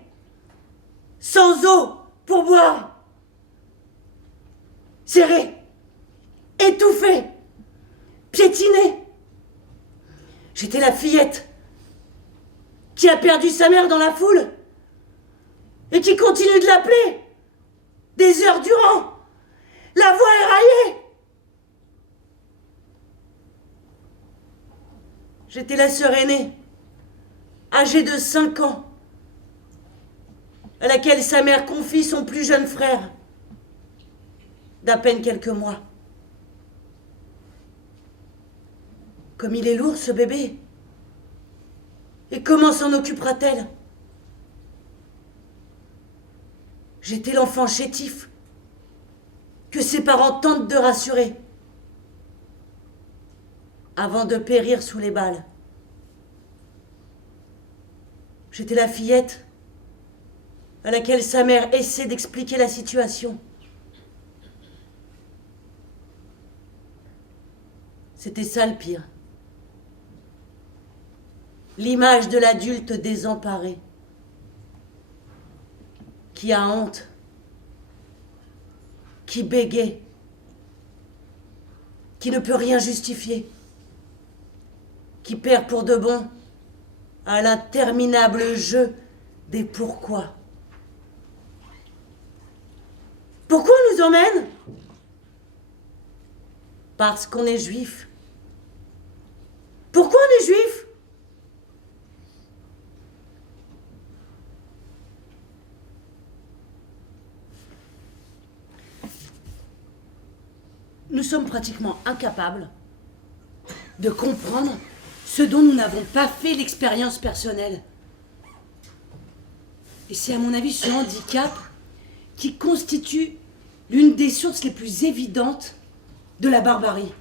sans eau pour boire, serré, étouffé, piétiné. J'étais la fillette qui a perdu sa mère dans la foule et qui continue de l'appeler des heures durant, la voix éraillée. J'étais la sœur aînée, âgée de 5 ans, à laquelle sa mère confie son plus jeune frère, d'à peine quelques mois. Comme il est lourd, ce bébé. Et comment s'en occupera-t-elle? J'étais l'enfant chétif que ses parents tentent de rassurer avant de périr sous les balles. J'étais la fillette à laquelle sa mère essaie d'expliquer la situation. C'était ça le pire. L'image de l'adulte désemparé. qui a honte, qui bégaie, qui ne peut rien justifier, qui perd pour de bon à l'interminable jeu des pourquoi. Pourquoi on nous emmène? Parce qu'on est juif. Pourquoi on est juif? Nous sommes pratiquement incapables de comprendre ce dont nous n'avons pas fait l'expérience personnelle. Et c'est à mon avis ce handicap qui constitue l'une des sources les plus évidentes de la barbarie.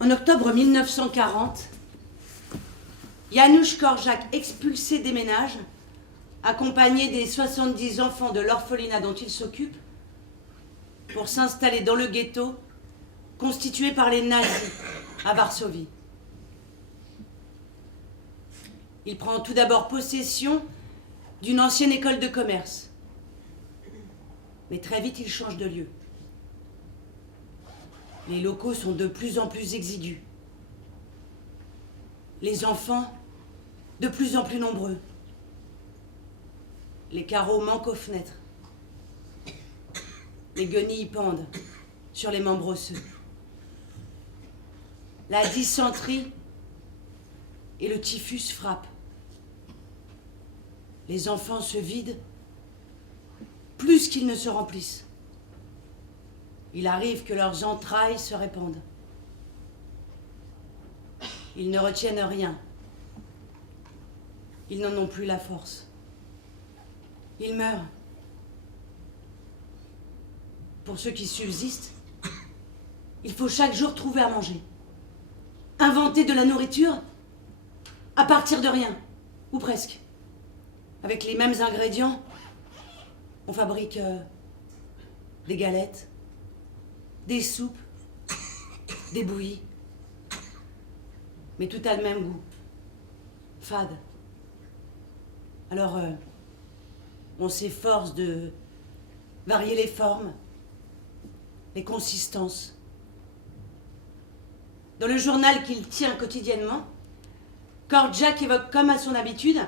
En octobre 1940, Janusz Korczak, expulsé des ménages, accompagné des 70 enfants de l'orphelinat dont il s'occupe, pour s'installer dans le ghetto constitué par les nazis à Varsovie. Il prend tout d'abord possession d'une ancienne école de commerce. Mais très vite, il change de lieu. Les locaux sont de plus en plus exigus. Les enfants, de plus en plus nombreux. Les carreaux manquent aux fenêtres. Les guenilles pendent sur les membres osseux. La dysenterie et le typhus frappent. Les enfants se vident plus qu'ils ne se remplissent. Il arrive que leurs entrailles se répandent. Ils ne retiennent rien. Ils n'en ont plus la force. Ils meurent. Pour ceux qui subsistent, il faut chaque jour trouver à manger. Inventer de la nourriture à partir de rien, ou presque. Avec les mêmes ingrédients, on fabrique des galettes, des soupes, des bouillies. Mais tout a le même goût. Fade. Alors, on s'efforce de varier les formes, les consistances. Dans le journal qu'il tient quotidiennement, Korczak évoque, comme à son habitude,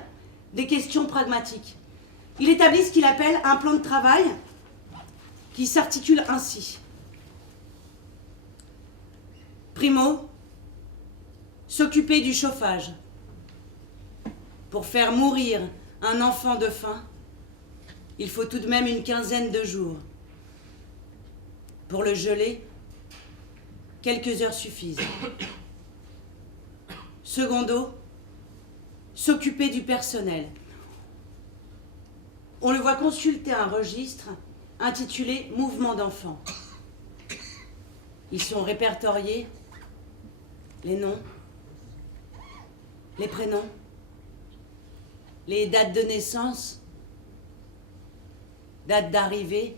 des questions pragmatiques. Il établit ce qu'il appelle un plan de travail qui s'articule ainsi. Primo, s'occuper du chauffage. Pour faire mourir un enfant de faim, il faut tout de même une quinzaine de jours. Pour le geler, quelques heures suffisent. Secondo, s'occuper du personnel. On le voit consulter un registre intitulé « Mouvement d'enfants ». Ils sont répertoriés, les noms, les prénoms, les dates de naissance, dates d'arrivée,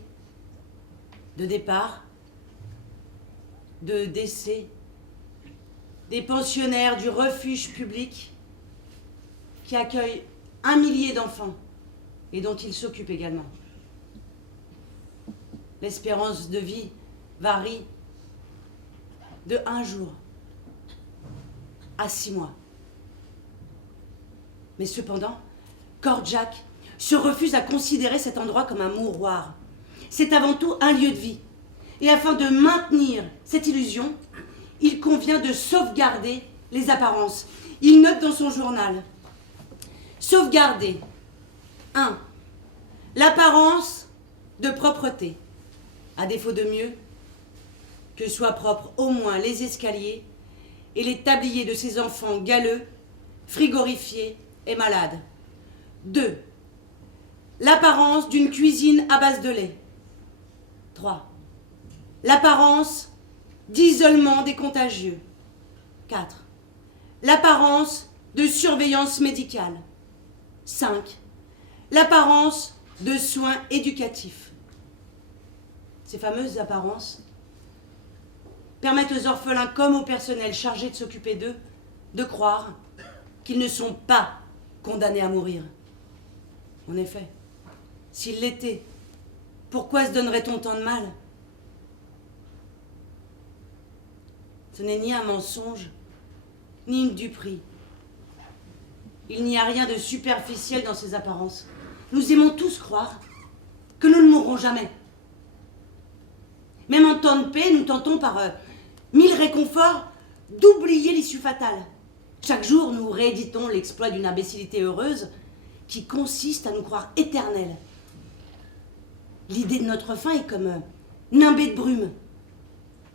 de départ, de décès, des pensionnaires du refuge public qui accueille 1 millier d'enfants et dont il s'occupe également. L'espérance de vie varie de 1 jour à 6 mois. Mais cependant, Korczak se refuse à considérer cet endroit comme un mouroir. C'est avant tout un lieu de vie. Et afin de maintenir cette illusion, il convient de sauvegarder les apparences. Il note dans son journal: sauvegarder 1. L'apparence de propreté. À défaut de mieux, que soient propres au moins les escaliers et les tabliers de ces enfants galeux, frigorifiés et malades. 2. L'apparence d'une cuisine à base de lait. 3. L'apparence d'isolement des contagieux. 4. L'apparence de surveillance médicale. 5. L'apparence de soins éducatifs. Ces fameuses apparences permettent aux orphelins comme au personnel chargé de s'occuper d'eux de croire qu'ils ne sont pas condamnés à mourir. En effet, s'ils l'étaient, pourquoi se donnerait-on tant de mal? Ce n'est ni un mensonge, ni une duperie. Il n'y a rien de superficiel dans ces apparences. Nous aimons tous croire que nous ne mourrons jamais. Même en temps de paix, nous tentons par 1000 réconforts d'oublier l'issue fatale. Chaque jour, nous rééditons l'exploit d'une imbécilité heureuse qui consiste à nous croire éternels. L'idée de notre fin est comme nimbée de brume.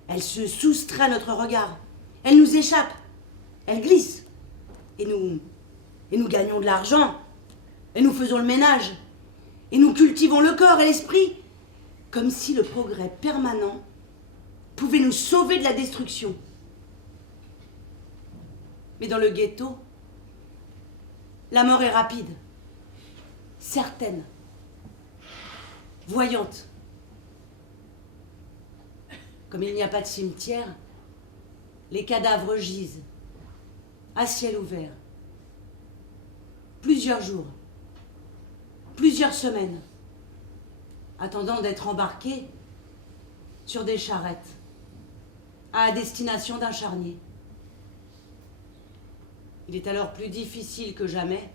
Elle se soustrait à notre regard. Elle nous échappe. Elle glisse. Et nous gagnons de l'argent. Et nous faisons le ménage. Et nous cultivons le corps et l'esprit. Comme si le progrès permanent pouvait nous sauver de la destruction. Mais dans le ghetto, la mort est rapide, certaine, voyante. Comme il n'y a pas de cimetière, les cadavres gisent, à ciel ouvert, plusieurs jours, plusieurs semaines, attendant d'être embarqués sur des charrettes à destination d'un charnier. Il est alors plus difficile que jamais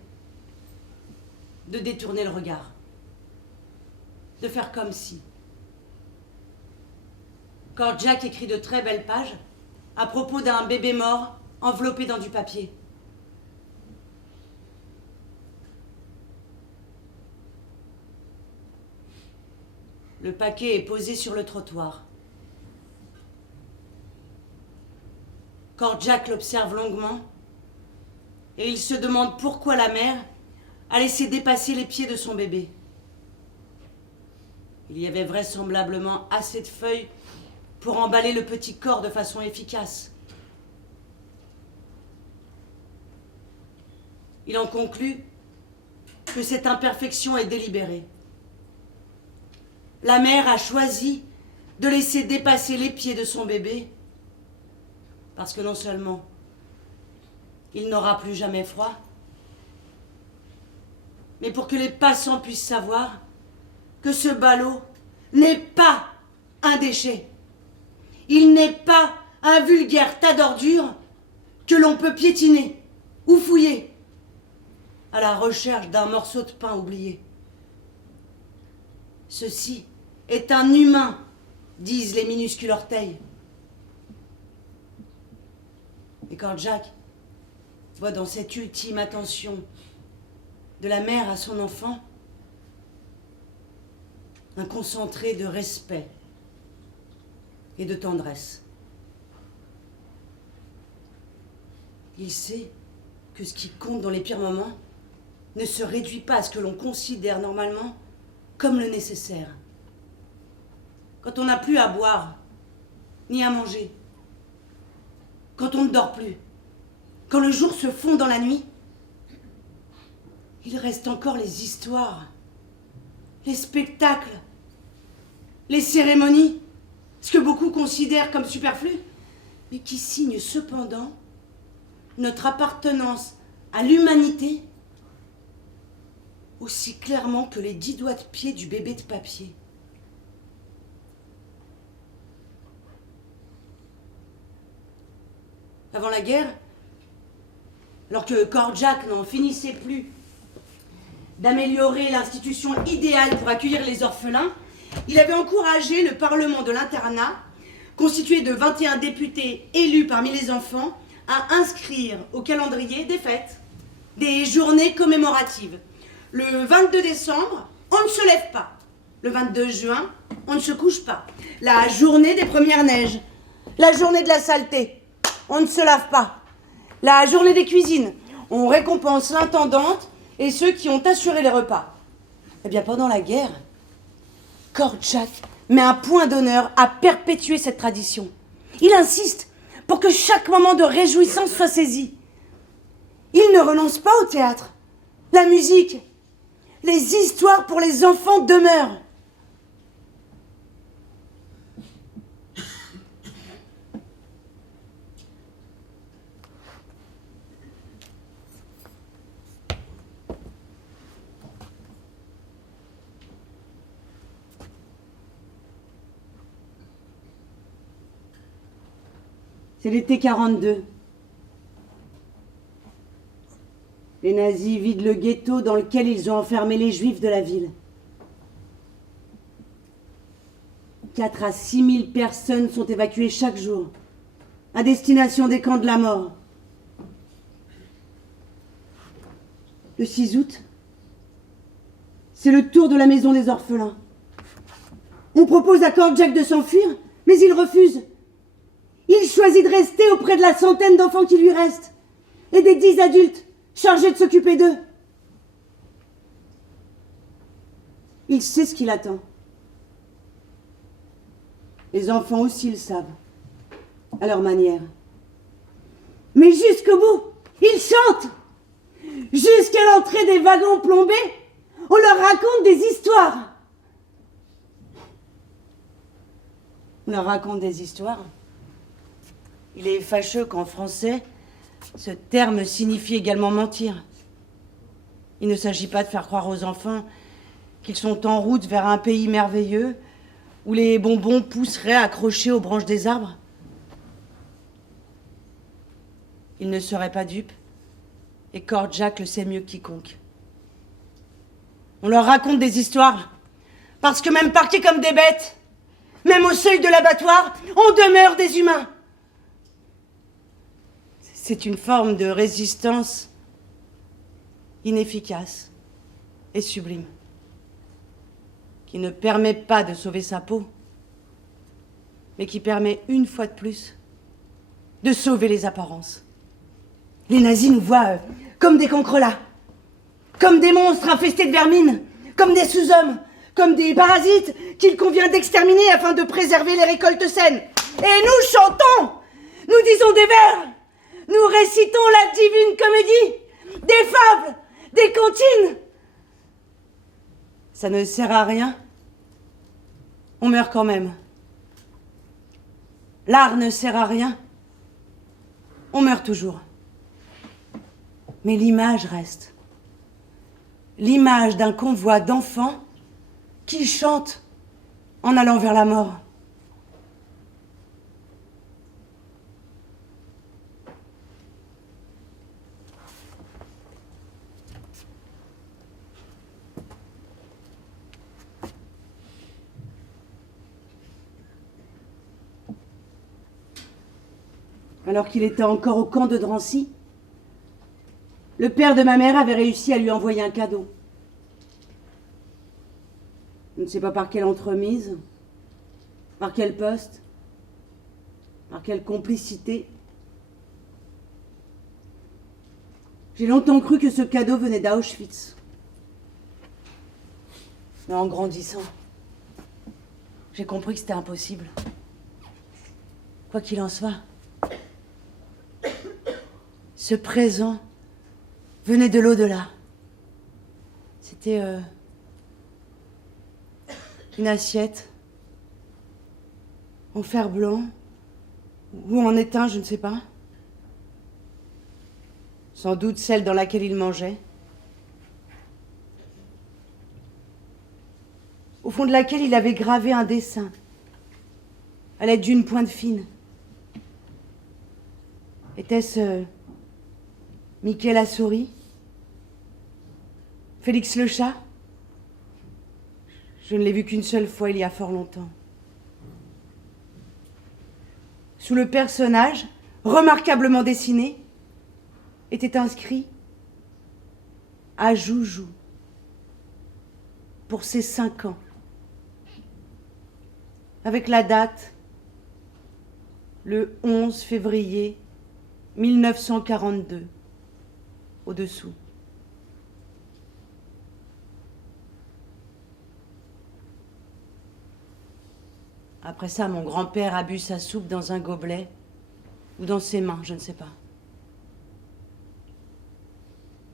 de détourner le regard, de faire comme si. Quand Jack écrit de très belles pages à propos d'un bébé mort enveloppé dans du papier. Le paquet est posé sur le trottoir. Quand Jack l'observe longuement, et il se demande pourquoi la mère a laissé dépasser les pieds de son bébé. Il y avait vraisemblablement assez de feuilles pour emballer le petit corps de façon efficace. Il en conclut que cette imperfection est délibérée. La mère a choisi de laisser dépasser les pieds de son bébé parce que non seulement il n'aura plus jamais froid, mais pour que les passants puissent savoir que ce ballot n'est pas un déchet. Il n'est pas un vulgaire tas d'ordures que l'on peut piétiner ou fouiller à la recherche d'un morceau de pain oublié. Ceci est un humain, disent les minuscules orteils. Et quand Jack voit dans cette ultime attention de la mère à son enfant un concentré de respect et de tendresse, il sait que ce qui compte dans les pires moments ne se réduit pas à ce que l'on considère normalement comme le nécessaire. Quand on n'a plus à boire, ni à manger, quand on ne dort plus, quand le jour se fond dans la nuit, il reste encore les histoires, les spectacles, les cérémonies, ce que beaucoup considèrent comme superflu, mais qui signent cependant notre appartenance à l'humanité aussi clairement que les 10 doigts de pied du bébé de papier. Avant la guerre, alors que Korjak n'en finissait plus d'améliorer l'institution idéale pour accueillir les orphelins, il avait encouragé le Parlement de l'internat, constitué de 21 députés élus parmi les enfants, à inscrire au calendrier des fêtes, des journées commémoratives. Le 22 décembre, on ne se lève pas. Le 22 juin, on ne se couche pas. La journée des premières neiges. La journée de la saleté, on ne se lave pas. La journée des cuisines, on récompense l'intendante et ceux qui ont assuré les repas. Eh bien, pendant la guerre, Korjak met un point d'honneur à perpétuer cette tradition. Il insiste pour que chaque moment de réjouissance soit saisi. Il ne renonce pas au théâtre, la musique, les histoires pour les enfants demeurent. C'est l'été 42. Les nazis vident le ghetto dans lequel ils ont enfermé les juifs de la ville. 4 à 6 000 personnes sont évacuées chaque jour, à destination des camps de la mort. Le 6 août, c'est le tour de la maison des orphelins. On propose à Korczak de s'enfuir, mais il refuse. Il choisit de rester auprès de la centaine d'enfants qui lui restent, et des 10 adultes chargés de s'occuper d'eux. Il sait ce qu'il attend. Les enfants aussi le savent, à leur manière. Mais jusqu'au bout, ils chantent. Jusqu'à l'entrée des wagons plombés, on leur raconte des histoires. On leur raconte des histoires. Il est fâcheux qu'en français, ce terme signifie également mentir. Il ne s'agit pas de faire croire aux enfants qu'ils sont en route vers un pays merveilleux où les bonbons pousseraient accrochés aux branches des arbres. Ils ne seraient pas dupes, et Korczak le sait mieux que quiconque. On leur raconte des histoires, parce que même parqués comme des bêtes, même au seuil de l'abattoir, on demeure des humains. C'est une forme de résistance inefficace et sublime, qui ne permet pas de sauver sa peau, mais qui permet, une fois de plus, de sauver les apparences. Les nazis nous voient comme des cancrelats, comme des monstres infestés de vermine, comme des sous-hommes, comme des parasites qu'il convient d'exterminer afin de préserver les récoltes saines. Et nous chantons, nous disons des vers, nous récitons la divine comédie, des fables, des comptines. Ça ne sert à rien. On meurt quand même. L'art ne sert à rien. On meurt toujours. Mais l'image reste. L'image d'un convoi d'enfants qui chantent en allant vers la mort. Alors qu'il était encore au camp de Drancy, le père de ma mère avait réussi à lui envoyer un cadeau. Je ne sais pas par quelle entremise, par quel poste, par quelle complicité. J'ai longtemps cru que ce cadeau venait d'Auschwitz. Mais en grandissant, j'ai compris que c'était impossible. Quoi qu'il en soit, ce présent venait de l'au-delà. C'était une assiette en fer blanc ou en étain, je ne sais pas. Sans doute celle dans laquelle il mangeait. Au fond de laquelle il avait gravé un dessin à l'aide d'une pointe fine. Était-ce Michel Assoury? Félix le chat? Je ne l'ai vu qu'une seule fois il y a fort longtemps. Sous le personnage, remarquablement dessiné, était inscrit « À Joujou » pour ses 5 ans. Avec la date, le 11 février 1942, au-dessous. Après ça, mon grand-père a bu sa soupe dans un gobelet ou dans ses mains, je ne sais pas.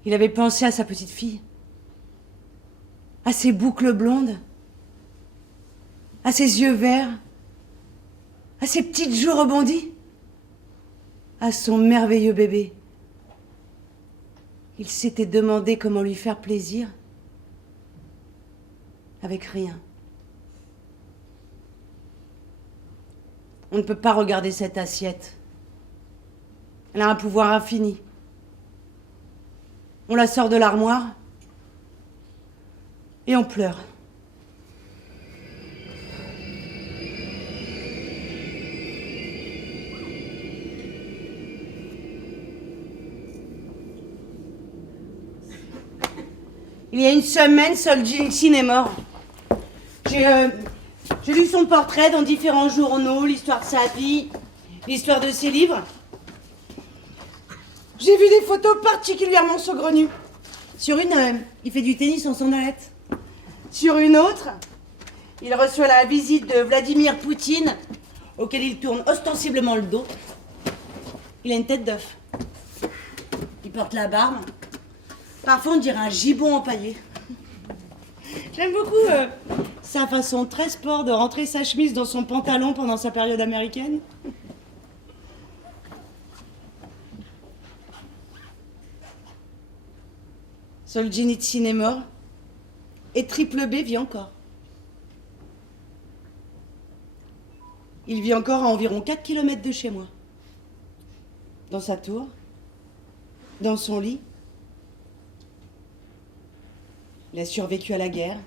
Il avait pensé à sa petite fille, à ses boucles blondes, à ses yeux verts, à ses petites joues rebondies, à son merveilleux bébé. Il s'était demandé comment lui faire plaisir avec rien. On ne peut pas regarder cette assiette Elle a un pouvoir infini. On la sort de l'armoire et on pleure. Il y a une semaine, Solzhenitsyn est mort. J'ai lu son portrait dans différents journaux, l'histoire de sa vie, l'histoire de ses livres. J'ai vu des photos particulièrement saugrenues. Sur une, il fait du tennis en sandalettes. Sur une autre, il reçoit la visite de Vladimir Poutine, auquel il tourne ostensiblement le dos. Il a une tête d'œuf. Il porte la barbe. Parfois, on dirait un gibbon empaillé. J'aime beaucoup sa façon très sport de rentrer sa chemise dans son pantalon pendant sa période américaine. Solzhenitsyn est mort et Triple B vit encore. Il vit encore à environ 4 km de chez moi. Dans sa tour, dans son lit. Il a survécu à la guerre,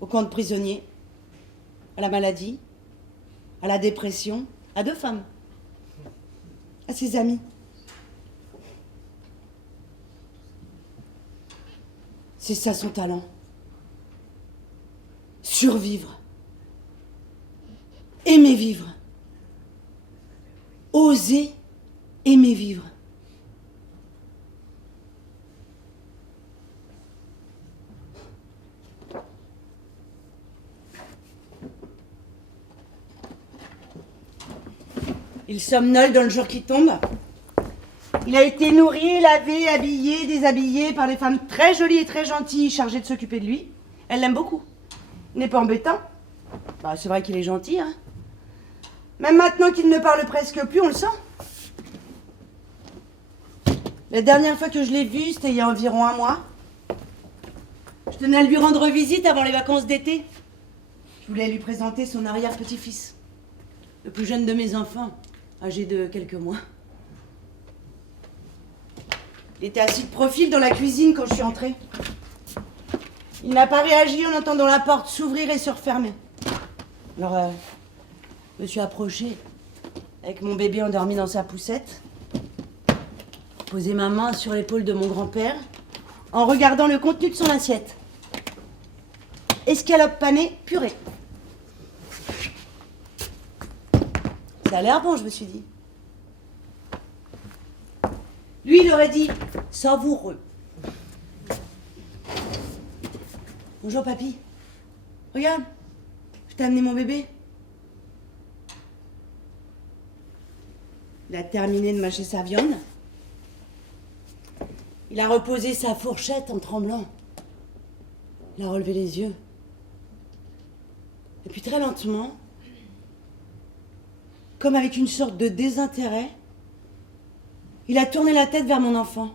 au camp de prisonniers, à la maladie, à la dépression, à 2 femmes, à ses amis. C'est ça son talent. Survivre. Aimer vivre. Oser aimer vivre. Il somnole dans le jour qui tombe. Il a été nourri, lavé, habillé, déshabillé par des femmes très jolies et très gentilles chargées de s'occuper de lui. Elle l'aime beaucoup. Il n'est pas embêtant. Bah, c'est vrai qu'il est gentil, hein. Même maintenant qu'il ne parle presque plus, on le sent. La dernière fois que je l'ai vu, c'était il y a environ 1 mois. Je tenais à lui rendre visite avant les vacances d'été. Je voulais lui présenter son arrière-petit-fils. Le plus jeune de mes enfants, âgé de quelques mois. Il était assis de profil dans la cuisine quand je suis entrée. Il n'a pas réagi en entendant la porte s'ouvrir et se refermer. Alors, je me suis approchée avec mon bébé endormi dans sa poussette, posé ma main sur l'épaule de mon grand-père, en regardant le contenu de son assiette. Escalope panée, purée. Ça a l'air bon, je me suis dit. Lui, il aurait dit savoureux. Bonjour, papy. Regarde, je t'ai amené mon bébé. Il a terminé de mâcher sa viande. Il a reposé sa fourchette en tremblant. Il a relevé les yeux. Et puis très lentement, comme avec une sorte de désintérêt, il a tourné la tête vers mon enfant.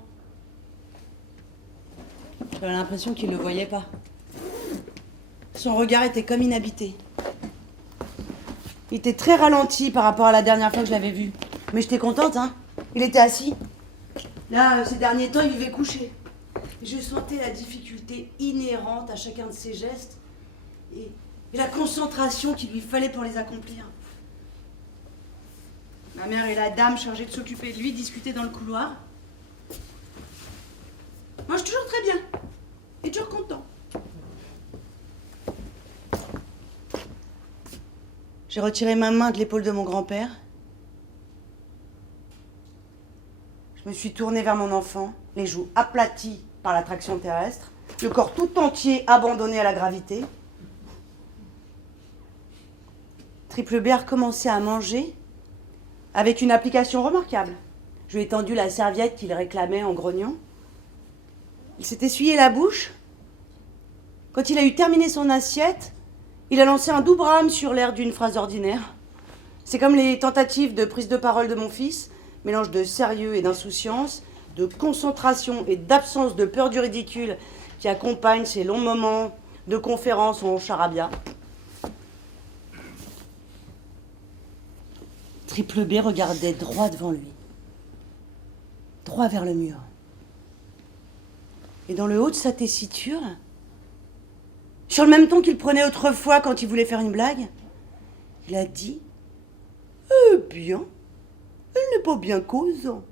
J'avais l'impression qu'il ne le voyait pas. Son regard était comme inhabité. Il était très ralenti par rapport à la dernière fois que je l'avais vu. Mais j'étais contente, hein. Il était assis. Là, ces derniers temps, il vivait couché. Et je sentais la difficulté inhérente à chacun de ses gestes et la concentration qu'il lui fallait pour les accomplir. Ma mère et la dame chargée de s'occuper de lui discutaient dans le couloir. Moi, je suis toujours très bien. Et toujours content. J'ai retiré ma main de l'épaule de mon grand-père. Je me suis tournée vers mon enfant, les joues aplaties par l'attraction terrestre, le corps tout entier abandonné à la gravité. Triple B a recommencé à manger avec une application remarquable. Je lui ai tendu la serviette qu'il réclamait en grognant. Il s'est essuyé la bouche. Quand il a eu terminé son assiette, il a lancé un doux brame sur l'air d'une phrase ordinaire. C'est comme les tentatives de prise de parole de mon fils, mélange de sérieux et d'insouciance, de concentration et d'absence de peur du ridicule qui accompagnent ces longs moments de conférence en charabia. Triple B regardait droit devant lui. droit vers le mur. Et dans le haut de sa tessiture, sur le même ton qu'il prenait autrefois quand il voulait faire une blague, il a dit « Eh bien, elle n'est pas bien causant.